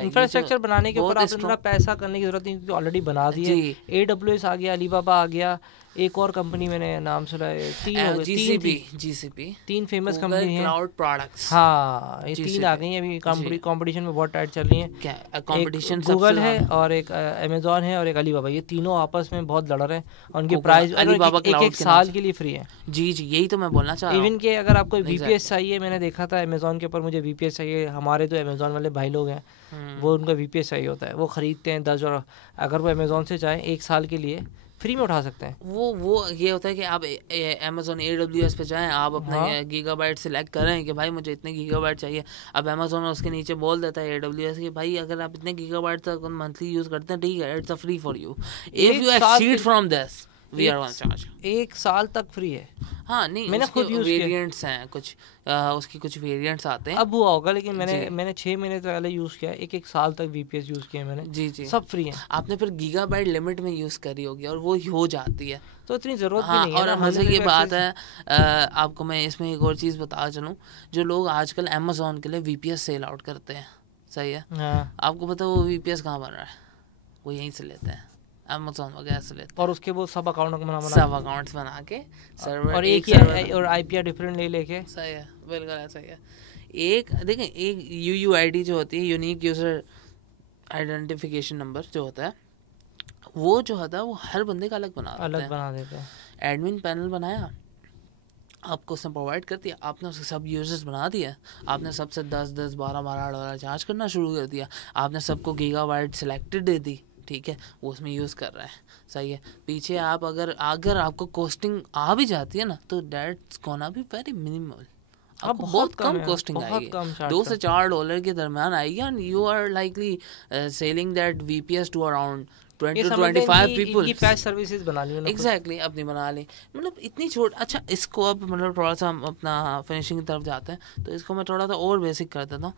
इंफ्रास्ट्रक्चर बनाने के ऊपर आपने थोड़ा पैसा करने की जरूरत नहीं, क्योंकि ऑलरेडी बना दी है। जी AWS आ गया, अलीबाबा आ गया, एक और कंपनी मैंने नाम सुना है, 3 हो गए, 3 थी, जीसीपी 3 फेमस गूगल कंपनी है। क्लाउड प्रोडक्ट्स हाँ, ये 3 आ GCP गई हैं अभी, जी कंपटीशन में बहुत टाइट चल रही हैं। क्या एक कंपटीशन सबसे गूगल है ज़्यादा और एक अमेजोन है और एक अलीबाबा, ये तीनों आपस में बहुत लड़ रहे हैं, और उनके गूगल प्राइस अलीबाबा एक क्लाउड एक के नाम साल से के लिए फ्री है। जी जी यही तो मैं बोलना चाह रहा इवन हूँ के अगर आपको VPS एग्जैक्टली चाहिए, मैंने देखा था अमेजोन के ऊपर, मुझे VPS चाहिए, हमारे तो अमेजोन वाले भाई लोग हैं, वो उनका VPS चाहिए होता है, वो ख़रीदते हैं 10, और अगर वो अमेजोन से चाहें 1 साल के लिए फ्री में उठा सकते हैं। वो ये होता है कि आप अमेजोन AWS पे जाएं, आप अपना हाँ, गीगाबाइट सिलेक्ट करें कि भाई मुझे इतने गीगाबाइट चाहिए। अब अमेजोन उसके नीचे बोल देता है AWS कि भाई अगर आप इतने गीगाबाइट तक मंथली यूज़ करते हैं, ठीक है, it's a free for you. If एक यू साल एक्सीड के फ्रॉम दिस वी आर एक गोना चार्ज। 1 साल तक फ्री है। हाँ नहीं मैंने उसके खुद यूज़ किया, वेरिएंट्स हैं कुछ, उसकी कुछ वेरिएंट्स आते हैं अब हुआ होगा, लेकिन मैंने जी मैंने 6 महीने पहले यूज़ किया, एक साल तक VPS यूज़ किया मैंने, जी जी। सब फ्री हैं, आपने फिर गीगाबाइट लिमिट में यूज़ करी होगी और वो हो जाती है। तो इतनी ज़रूरत भी हाँ नहीं है और ना, मज़े की मल्टीप्लेक्स बात है आपको मैं इसमें एक और चीज़ बता चलूँ, जो लोग आजकल अमेज़ोन के लिए VPS सेल आउट करते हैं, सही है, हाँ, आपको पता है वो VPS कहाँ बन रहा है? वो यहीं से लेते हैं, अमेज़ोन वगैरह से लेते और उसके वो सब अकाउंट बना हैं, बना सब अकाउंट्स बना के सर्वर और एक एक सर्वर ही और IPR डिफरेंट ले लेके। सही है, बिल्कुल ऐसा ही है। एक देखें, एक UUID जो होती है, यूनिक यूज़र आइडेंटिफिकेशन नंबर जो होता है, वो जो होता है वो हर बंदे का अलग बना देते अलग हैं। बना देते हैं। एडमिन पैनल बनाया, आपको उसने प्रोवाइड कर दिया, आपने उसके सब यूजर्स बना दिया, आपने सबसे 10 12 $12 चार्ज करना शुरू कर दिया, आपने सबको गीगाबाइट सिलेक्टेड दे दी, ठीक है, वो उसमें यूज़ कर रहा है, सही है। पीछे आप अगर अगर आपको कॉस्टिंग आ भी जाती है ना, तो that's gonna be very minimal, अब आपको बहुत कम है, कॉस्टिंग बहुत आएगी, कम चार्ज 2 से $4 के दरमियान आएगी, and you are likely selling that VPS to around 20 ये to समझ लें 25 इनकी people। पैच सर्विसेज बना ली उन्होंने खुद। एग्जैक्टली अपनी बना ली, मतलब इतनी छोट। अच्छा इसको अब मतलब थोड़ा सा हम अपना फिनिशिंग की तरफ जाते हैं, तो इसको मैं थोड़ा सा और बेसिक कर देता हूँ।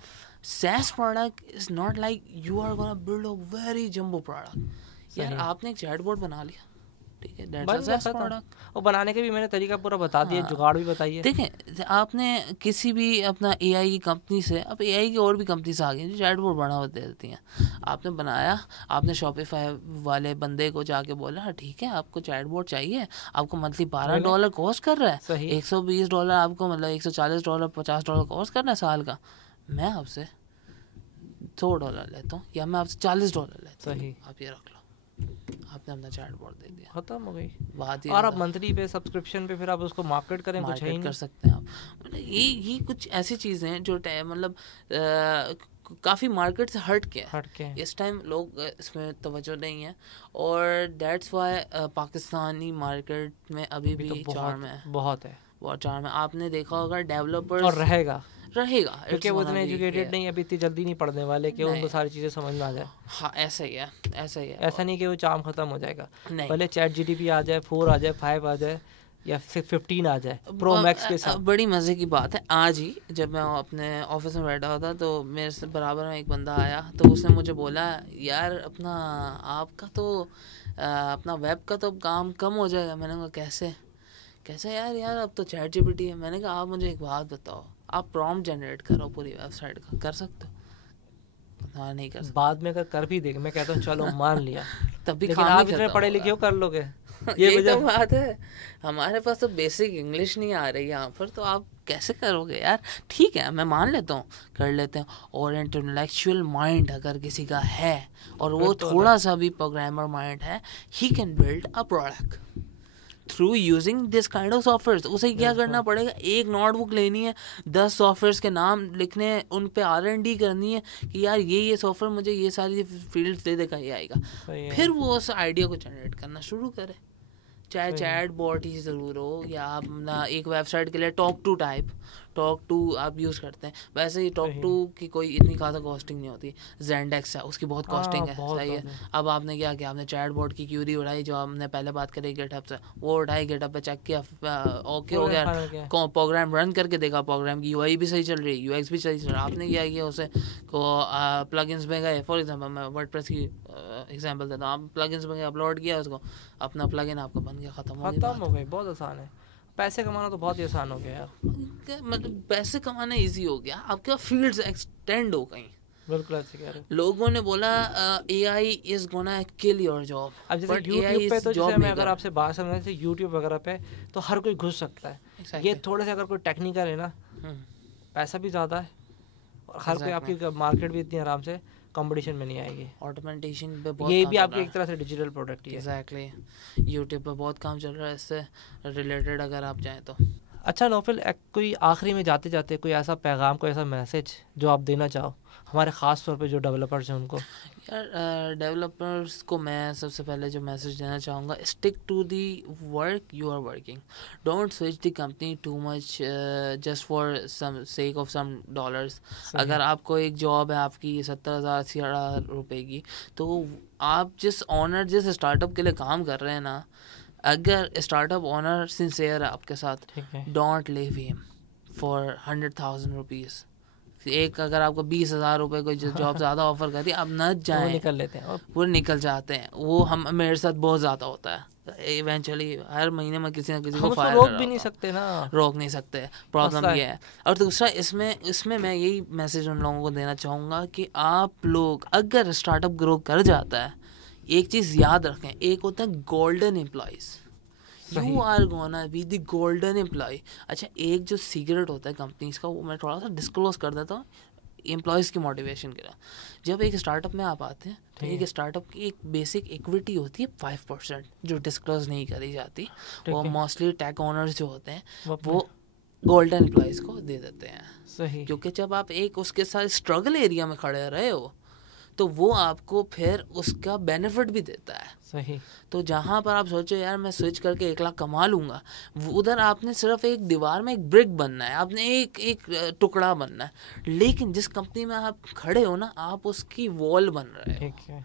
SaaS product is not like you are gonna build a very jumbo product. यार आपने एक चैटबॉट बना लिया, ठीक है, दैट्स अ SaaS प्रोडक्ट। और बनाने के भी मैंने तरीका पूरा बता दिया, जुगाड़ भी बताइए। देखें आपने किसी भी अपना AI की कंपनी से, अब AI की और भी कंपनी से आ गई जो चैटबॉट बना दे देती हैं, आपने बनाया, आपने शॉपिफाई वाले बंदे को जाके बोला हाँ ठीक है आपको चैटबॉट चाहिए, आपको मंथली $12 कॉस्ट कर रहा है, सही। $120 आपको मतलब $140 $50 कॉस्ट करना है साल का, मैं आपसे $100 लेता हूँ या मैं आपसे $40 लेता हूँ, सही, आप ये रख लो, आपने अपना चैटबॉट दे दिया, खत्म हो गई बात ये और अब मंथली पे सब्सक्रिप्शन पे फिर आप उसको मार्केट करें, कुछ है ही मार्केट कर नहीं। सकते हैं आप। मतलब ये कुछ ऐसी चीज़ें हैं जो मतलब काफ़ी मार्केट से हट के हट के इस टाइम लोग इसमें तवज्जो नहीं है, और दैट्स वाई पाकिस्तानी मार्केट में अभी भी तो चार्म है, बहुत है, बहुत चार्म है। आपने देखा होगा डेवलपर्स, और रहेगा, क्योंकि वो it's इतने gonna be एजुकेटेड नहीं, अभी इतनी जल्दी नहीं पढ़ने वाले कि उनको सारी चीज़ें समझ में आ जाए। हाँ ऐसा ही है, ऐसा ही है, ऐसा नहीं कि वो चार्म खत्म हो जाएगा, नहीं पहले ChatGPT आ जाए, 4 आ जाए, 5 आ जाए, या 15 आ जाए प्रो मैक्स के साथ। बड़ी मज़े की बात है, आज ही जब मैं अपने ऑफिस में बैठा हुआ था तो मेरे से बराबर में एक बंदा आया, तो उसने मुझे बोला यार अपना आपका तो अपना वेब का तो काम कम हो जाएगा। मैंने कहा कैसे कैसे यार अब तो ChatGPT है। मैंने कहा आप मुझे एक बात बताओ, आप प्रॉम्प्ट जनरेट करो पूरी वेबसाइट का, कर सकते हो? हाँ नहीं कर सकते। बाद में अगर कर भी देगा, मैं कहता हूँ चलो मान लिया, तब भी लेकिन काम आप नहीं इतने खत्म पढ़े होगा। लिखे हो, कर लोगे? ये तो बात है, हमारे पास तो बेसिक इंग्लिश नहीं आ रही यहाँ पर, तो आप कैसे करोगे यार? ठीक है मैं मान लेता हूँ, कर लेते हैं, और इंटेलेक्चुअल माइंड अगर किसी का है और वो थोड़ा सा भी प्रोग्रामर माइंड है, he can build a product through using this kind of software. उसे क्या करना पड़ेगा, एक नोटबुक लेनी है, 10 सॉफ्टवेयर्स के नाम लिखने हैं, उन पे R&D करनी है कि यार ये सॉफ्टवेयर मुझे ये सारी फील्ड्स दे देगा, ये आएगा, फिर वो उस आइडिया को जनरेट करना शुरू करे। चाहे चैट बॉट ही ज़रूर हो, या आप ना एक वेबसाइट के लिए टॉक टू आप यूज़ करते हैं, वैसे ही टॉक टू की कोई इतनी ज़्यादा कॉस्टिंग नहीं होती। Zendex है, उसकी बहुत कॉस्टिंग है, सही है। अब आपने क्या किया, आपने चैट बॉट की क्यूरी उड़ाई, जो हमने पहले बात करी गिटहब से, वो उठाई, गिटहब पे चेक किया, ओके हो गया, प्रोग्राम रन करके देखा, प्रोग्राम की UI भी सही चल रही है, UX भी सही चल रहा है। आपने क्या किया, उसे को प्लगइन्स में गए, फॉर एग्जांपल मैं वर्डप्रेस की एग्जांपल देता हूँ, आप प्लगइन्स में अपलोड किया उसको, अपना प्लगइन आपका बन गया, खत्म हो गई, बहुत आसान है। पैसे कमाना तो बहुत ही आसान हो गया यार। मतलब पैसे कमाना इजी हो गया, आपके फील्ड्स एक्सटेंड हो गई। बिल्कुल ऐसे कह रहे हो। लोगों ने बोला AI is gonna kill your job, अब जैसे बट यूट्यूब AI पे इस तो जैसे जॉब मैं नहीं अगर कर। आपसे बात समझ जैसे यूट्यूब वगैरह पे तो हर कोई घुस सकता है। Exactly. ये थोड़े से अगर कोई टेक्निकल है ना, पैसा भी ज़्यादा है और हर कोई Exactly. आपकी मार्केट भी इतनी आराम से कंपटीशन में नहीं आएगी। ऑटोमेटेशन पे बहुत ये काम भी चल आपकी रहा एक तरह से डिजिटल प्रोडक्ट ही है। है। एग्जैक्टली, यूट्यूब पे बहुत काम चल रहा है इससे रिलेटेड, अगर आप चाहें तो। अच्छा नौफिल, कोई आखिरी में जाते जाते कोई ऐसा पैगाम, कोई ऐसा मैसेज जो आप देना चाहो हमारे ख़ास तौर पे जो डेवलपर्स हैं उनको? यार डेवलपर्स को मैं सबसे पहले जो मैसेज देना चाहूँगा, stick to the work you are working, don't switch the company too much just for some sake of some dollars. अगर आपको एक जॉब है आपकी 70,000 80,000 रुपए की, तो आप जिस स्टार्टअप के लिए काम कर रहे हैं ना, अगर स्टार्टअप ओनर सिंसियर है आपके साथ, don't leave him for 100,000 rupees. एक अगर आपको 20,000 रुपये कोई जॉब ज़्यादा ऑफर करी, आप न जाएं, वो निकल लेते हैं, वो निकल जाते हैं। वो हम मेरे साथ बहुत ज़्यादा होता है। इवेंचुअली हर महीने में किसी ना किसी को फायर रोक भी नहीं सकते ना, रोक नहीं सकते, प्रॉब्लम ये है। और दूसरा इसमें मैं यही मैसेज उन लोगों को देना चाहूँगा कि आप लोग अगर स्टार्टअप ग्रो कर जाता है, एक चीज़ याद रखें, एक होता है golden employees, you are gonna be the golden employee. अच्छा, एक जो सीक्रेट होता है कंपनीज का, वो मैं थोड़ा सा डिस्क्लोज कर देता हूँ एम्प्लॉयज़ की मोटिवेशन के लिए। जब एक स्टार्टअप में आप आते हैं तो एक स्टार्टअप की एक बेसिक इक्विटी होती है 5%, जो डिस्क्लोज नहीं करी जाती। वो मोस्टली टेक ओनर्स जो होते हैं वो गोल्डन एम्प्लॉयज़ को दे देते हैं। सही, क्योंकि जब आप एक उसके साथ स्ट्रगल एरिया में खड़े रहे हो, तो वो आपको फिर उसका बेनिफिट भी देता है। सही। तो जहाँ पर आप सोचो यार मैं स्विच करके 1 लाख कमा लूँगा, उधर आपने सिर्फ एक दीवार में एक ब्रिक बनना है, आपने एक टुकड़ा बनना है। लेकिन जिस कंपनी में आप खड़े हो ना, आप उसकी वॉल बन रहे हो। ठीक है।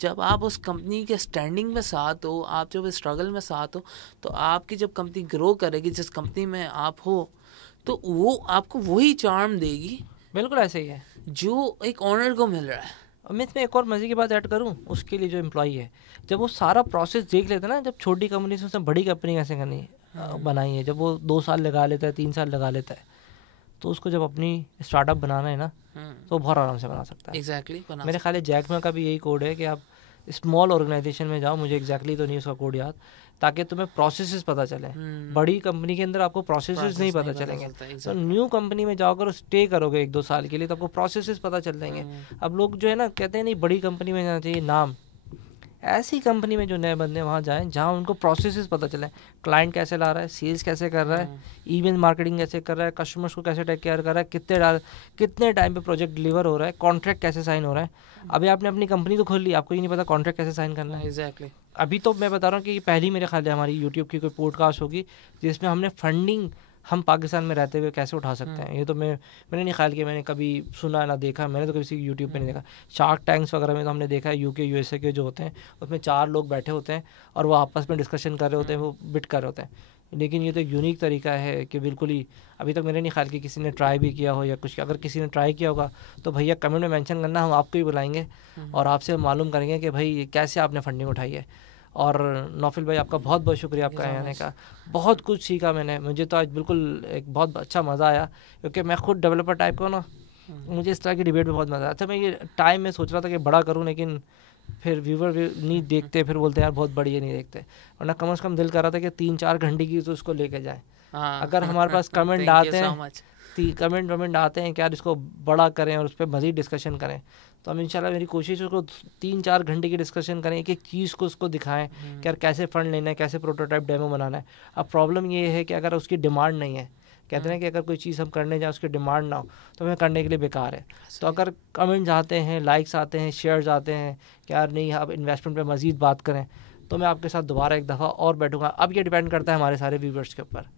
जब आप उस कंपनी के स्टैंडिंग में साथ हो, आप जब स्ट्रगल में साथ हो, तो आपकी जब कंपनी ग्रो करेगी, जिस कंपनी में आप हो, तो वो आपको वही चार्म देगी। बिल्कुल ऐसे ही है जो एक ऑनर को मिल रहा है। मैं इसमें एक और मज़े की बात ऐड करूं, उसके लिए जो एम्प्लॉई है, जब वो सारा प्रोसेस देख लेता है ना, जब छोटी कंपनी से उसने बड़ी कंपनी कैसे करनी बनाई है, जब वो 2 साल लगा लेता है, 3 साल लगा लेता है, तो उसको जब अपनी स्टार्टअप बनाना है ना, तो बहुत आराम से बना सकता है। एग्जैक्टली, मेरे ख्याल है जैक में का भी यही कोड है कि आप स्मॉल ऑर्गेनाइजेशन में जाओ, मुझे एग्जैक्टली तो नहीं उसका कोड याद, ताकि तुम्हें प्रोसेसेस पता चले। बड़ी कंपनी के अंदर आपको प्रोसेसेस नहीं पता चलेंगे, तो न्यू कंपनी में जाओ, अगर स्टे करोगे 1-2 साल के लिए, तो आपको प्रोसेसेस पता चल जाएंगे। अब लोग जो है ना कहते हैं नहीं बड़ी कंपनी में जाना चाहिए, नाम, ऐसी कंपनी में जो नए बंदे वहाँ जाएं जहाँ उनको प्रोसेसेस पता चले, क्लाइंट कैसे ला रहा है, सेल्स कैसे कर रहा है, ईमेल मार्केटिंग कैसे कर रहा है, कस्टमर्स को कैसे टेक केयर कर रहा है, कितने टाइम पे प्रोजेक्ट डिलीवर हो रहा है, कॉन्ट्रैक्ट कैसे साइन हो रहा है। अभी आपने अपनी कंपनी तो खोल ली, आपको ही नहीं पता कॉन्ट्रैक्ट कैसे साइन करना है। एग्जैक्टली। अभी तो मैं बता रहा हूँ कि पहली मेरे ख्याल है हमारी यूट्यूब की कोई पॉडकास्ट होगी जिसमें हमने फंडिंग हम पाकिस्तान में रहते हुए कैसे उठा सकते हैं। ये तो मैंने नहीं ख्याल किया, मैंने कभी सुना ना देखा, मैंने तो किसी यूट्यूब पे नहीं देखा। शार्क टैंक्स वगैरह में तो हमने देखा है, यूके यूएसए के जो होते हैं उसमें 4 लोग बैठे होते हैं और वो आपस में डिस्कशन कर रहे होते हैं, वो बिट कर रहे होते हैं। लेकिन ये तो एक यूनिक तरीका है कि बिल्कुल ही अभी तक मैंने नहीं ख्याल कि किसी ने ट्राई भी किया हो या कुछ। अगर किसी ने ट्राई किया होगा तो भैया कमेंट में मेंशन करना, हम आपको ही बुलाएंगे और आपसे मालूम करेंगे कि भाई कैसे आपने फंडिंग उठाई है। और नौफिल भाई आपका बहुत बहुत शुक्रिया आपका आने का, बहुत कुछ सीखा मैंने। मुझे तो आज बिल्कुल एक बहुत अच्छा मज़ा आया, क्योंकि मैं खुद डेवलपर टाइप को ना, मुझे इस तरह की डिबेट में बहुत मज़ा आया। अच्छा, मैं ये टाइम में सोच रहा था कि बड़ा करूँ, लेकिन फिर व्यूवर नहीं देखते, फिर बोलते हैं यार बहुत बढ़िया नहीं देखते, वरना कम से कम दिल कर रहा था कि 3-4 घंटे की तो उसको लेके जाए। अगर हमारे पास कमेंट आते हैं, कमेंट आते हैं कि यार इसको बड़ा करें और उस पर मज़ीद डिस्कशन करें, तो हम इंशाल्लाह, मेरी कोशिश है उसको 3-4 घंटे की डिस्कशन करें, एक एक चीज़ को उसको दिखाएं कि यार कैसे फ़ंड लेना है, कैसे प्रोटोटाइप डेमो बनाना है। अब प्रॉब्लम ये है कि अगर उसकी डिमांड नहीं है, कहते हैं कि अगर कोई चीज़ हम करने जाए उसकी डिमांड ना हो तो हमें करने के लिए बेकार है। तो अगर कमेंट्स आते हैं, लाइक्स आते हैं, शेयर्स आते हैं कि यार नहीं आप इन्वेस्टमेंट पे मज़ीद बात करें, तो मैं आपके साथ दोबारा एक दफ़ा और बैठूंगा। अब ये डिपेंड करता है हमारे सारे व्यूवर्स के ऊपर,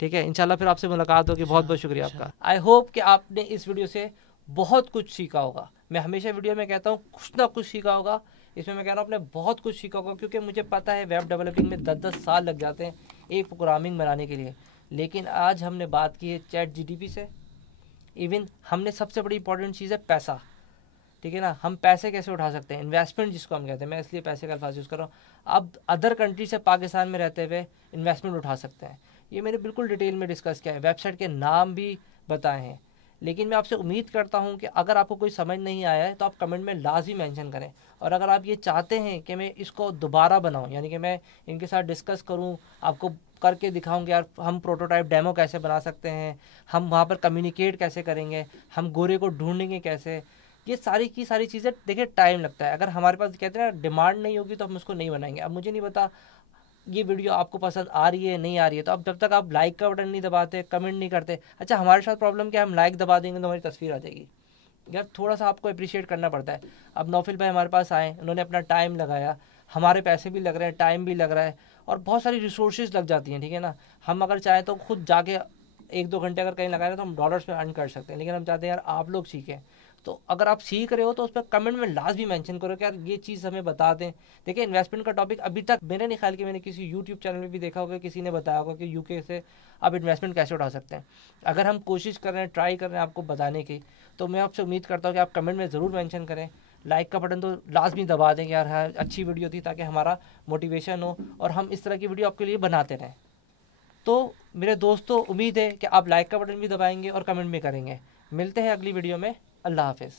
ठीक है। इंशाल्लाह फिर आपसे मुलाकात होगी। बहुत बहुत शुक्रिया आपका। आई होप कि आपने इस वीडियो से बहुत कुछ सीखा होगा। मैं हमेशा वीडियो में कहता हूँ कुछ ना कुछ सीखा होगा, इसमें मैं कह रहा हूँ आपने बहुत कुछ सीखा होगा, क्योंकि मुझे पता है वेब डेवलपिंग में 10-10 साल लग जाते हैं एक प्रोग्रामिंग बनाने के लिए। लेकिन आज हमने बात की है ChatGPT से। इवन हमने सबसे बड़ी इंपॉर्टेंट चीज़ है पैसा, ठीक है ना, हम पैसे कैसे उठा सकते हैं, इन्वेस्टमेंट जिसको हम कहते हैं, मैं इसलिए पैसे का अल्फाज यूज़ कर रहा हूँ। अब अदर कंट्री से पाकिस्तान में रहते हुए इन्वेस्टमेंट उठा सकते हैं, ये मैंने बिल्कुल डिटेल में डिस्कस किया है, वेबसाइट के नाम भी बताए हैं। लेकिन मैं आपसे उम्मीद करता हूँ कि अगर आपको कोई समझ नहीं आया है तो आप कमेंट में लाजमी मेंशन करें। और अगर आप ये चाहते हैं कि मैं इसको दोबारा बनाऊँ, यानी कि मैं इनके साथ डिस्कस करूँ, आपको करके दिखाऊँ कि यार हम प्रोटोटाइप डेमो कैसे बना सकते हैं, हम वहाँ पर कम्युनिकेट कैसे करेंगे, हम गोरे को ढूंढेंगे कैसे, ये सारी की सारी चीज़ें देखिए टाइम लगता है। अगर हमारे पास कहते हैं ना डिमांड नहीं होगी तो हम उसको नहीं बनाएंगे। अब मुझे नहीं पता ये वीडियो आपको पसंद आ रही है नहीं आ रही है, तो अब जब तक आप लाइक का बटन नहीं दबाते, कमेंट नहीं करते, अच्छा हमारे साथ प्रॉब्लम क्या है, हम लाइक दबा देंगे तो हमारी तस्वीर आ जाएगी। यार थोड़ा सा आपको अप्रिशिएट करना पड़ता है। अब नौफिल भाई हमारे पास आए, उन्होंने अपना टाइम लगाया, हमारे पैसे भी लग रहे हैं, टाइम भी लग रहा है और बहुत सारी रिसोर्सेज लग जाती हैं, ठीक है ना। हम अगर चाहें तो खुद जाके 1-2 घंटे अगर कहीं लगाए तो हम डॉलर्स में अर्न कर सकते हैं, लेकिन हम चाहते हैं यार आप लोग सीखें। तो अगर आप सीख रहे हो तो उस पर कमेंट में लाजमी मेंशन करो कि यार ये चीज़ हमें बता दें। देखिए इन्वेस्टमेंट का टॉपिक अभी तक मेरे नहीं ख्याल कि मैंने किसी यूट्यूब चैनल में भी देखा होगा, किसी ने बताया होगा कि यूके से आप इन्वेस्टमेंट कैसे उठा सकते हैं। अगर हम कोशिश कर रहे हैं, ट्राई कर रहे हैं आपको बताने की, तो मैं आपसे उम्मीद करता हूँ कि आप कमेंट में ज़रूर मेंशन करें। लाइक का बटन तो लाजमी दबा दें यार, हाँ अच्छी वीडियो थी, ताकि हमारा मोटिवेशन हो और हम इस तरह की वीडियो आपके लिए बनाते रहें। तो मेरे दोस्तों, उम्मीद है कि आप लाइक का बटन भी दबाएंगे और कमेंट भी करेंगे। मिलते हैं अगली वीडियो में। अल्लाह हाफिज़।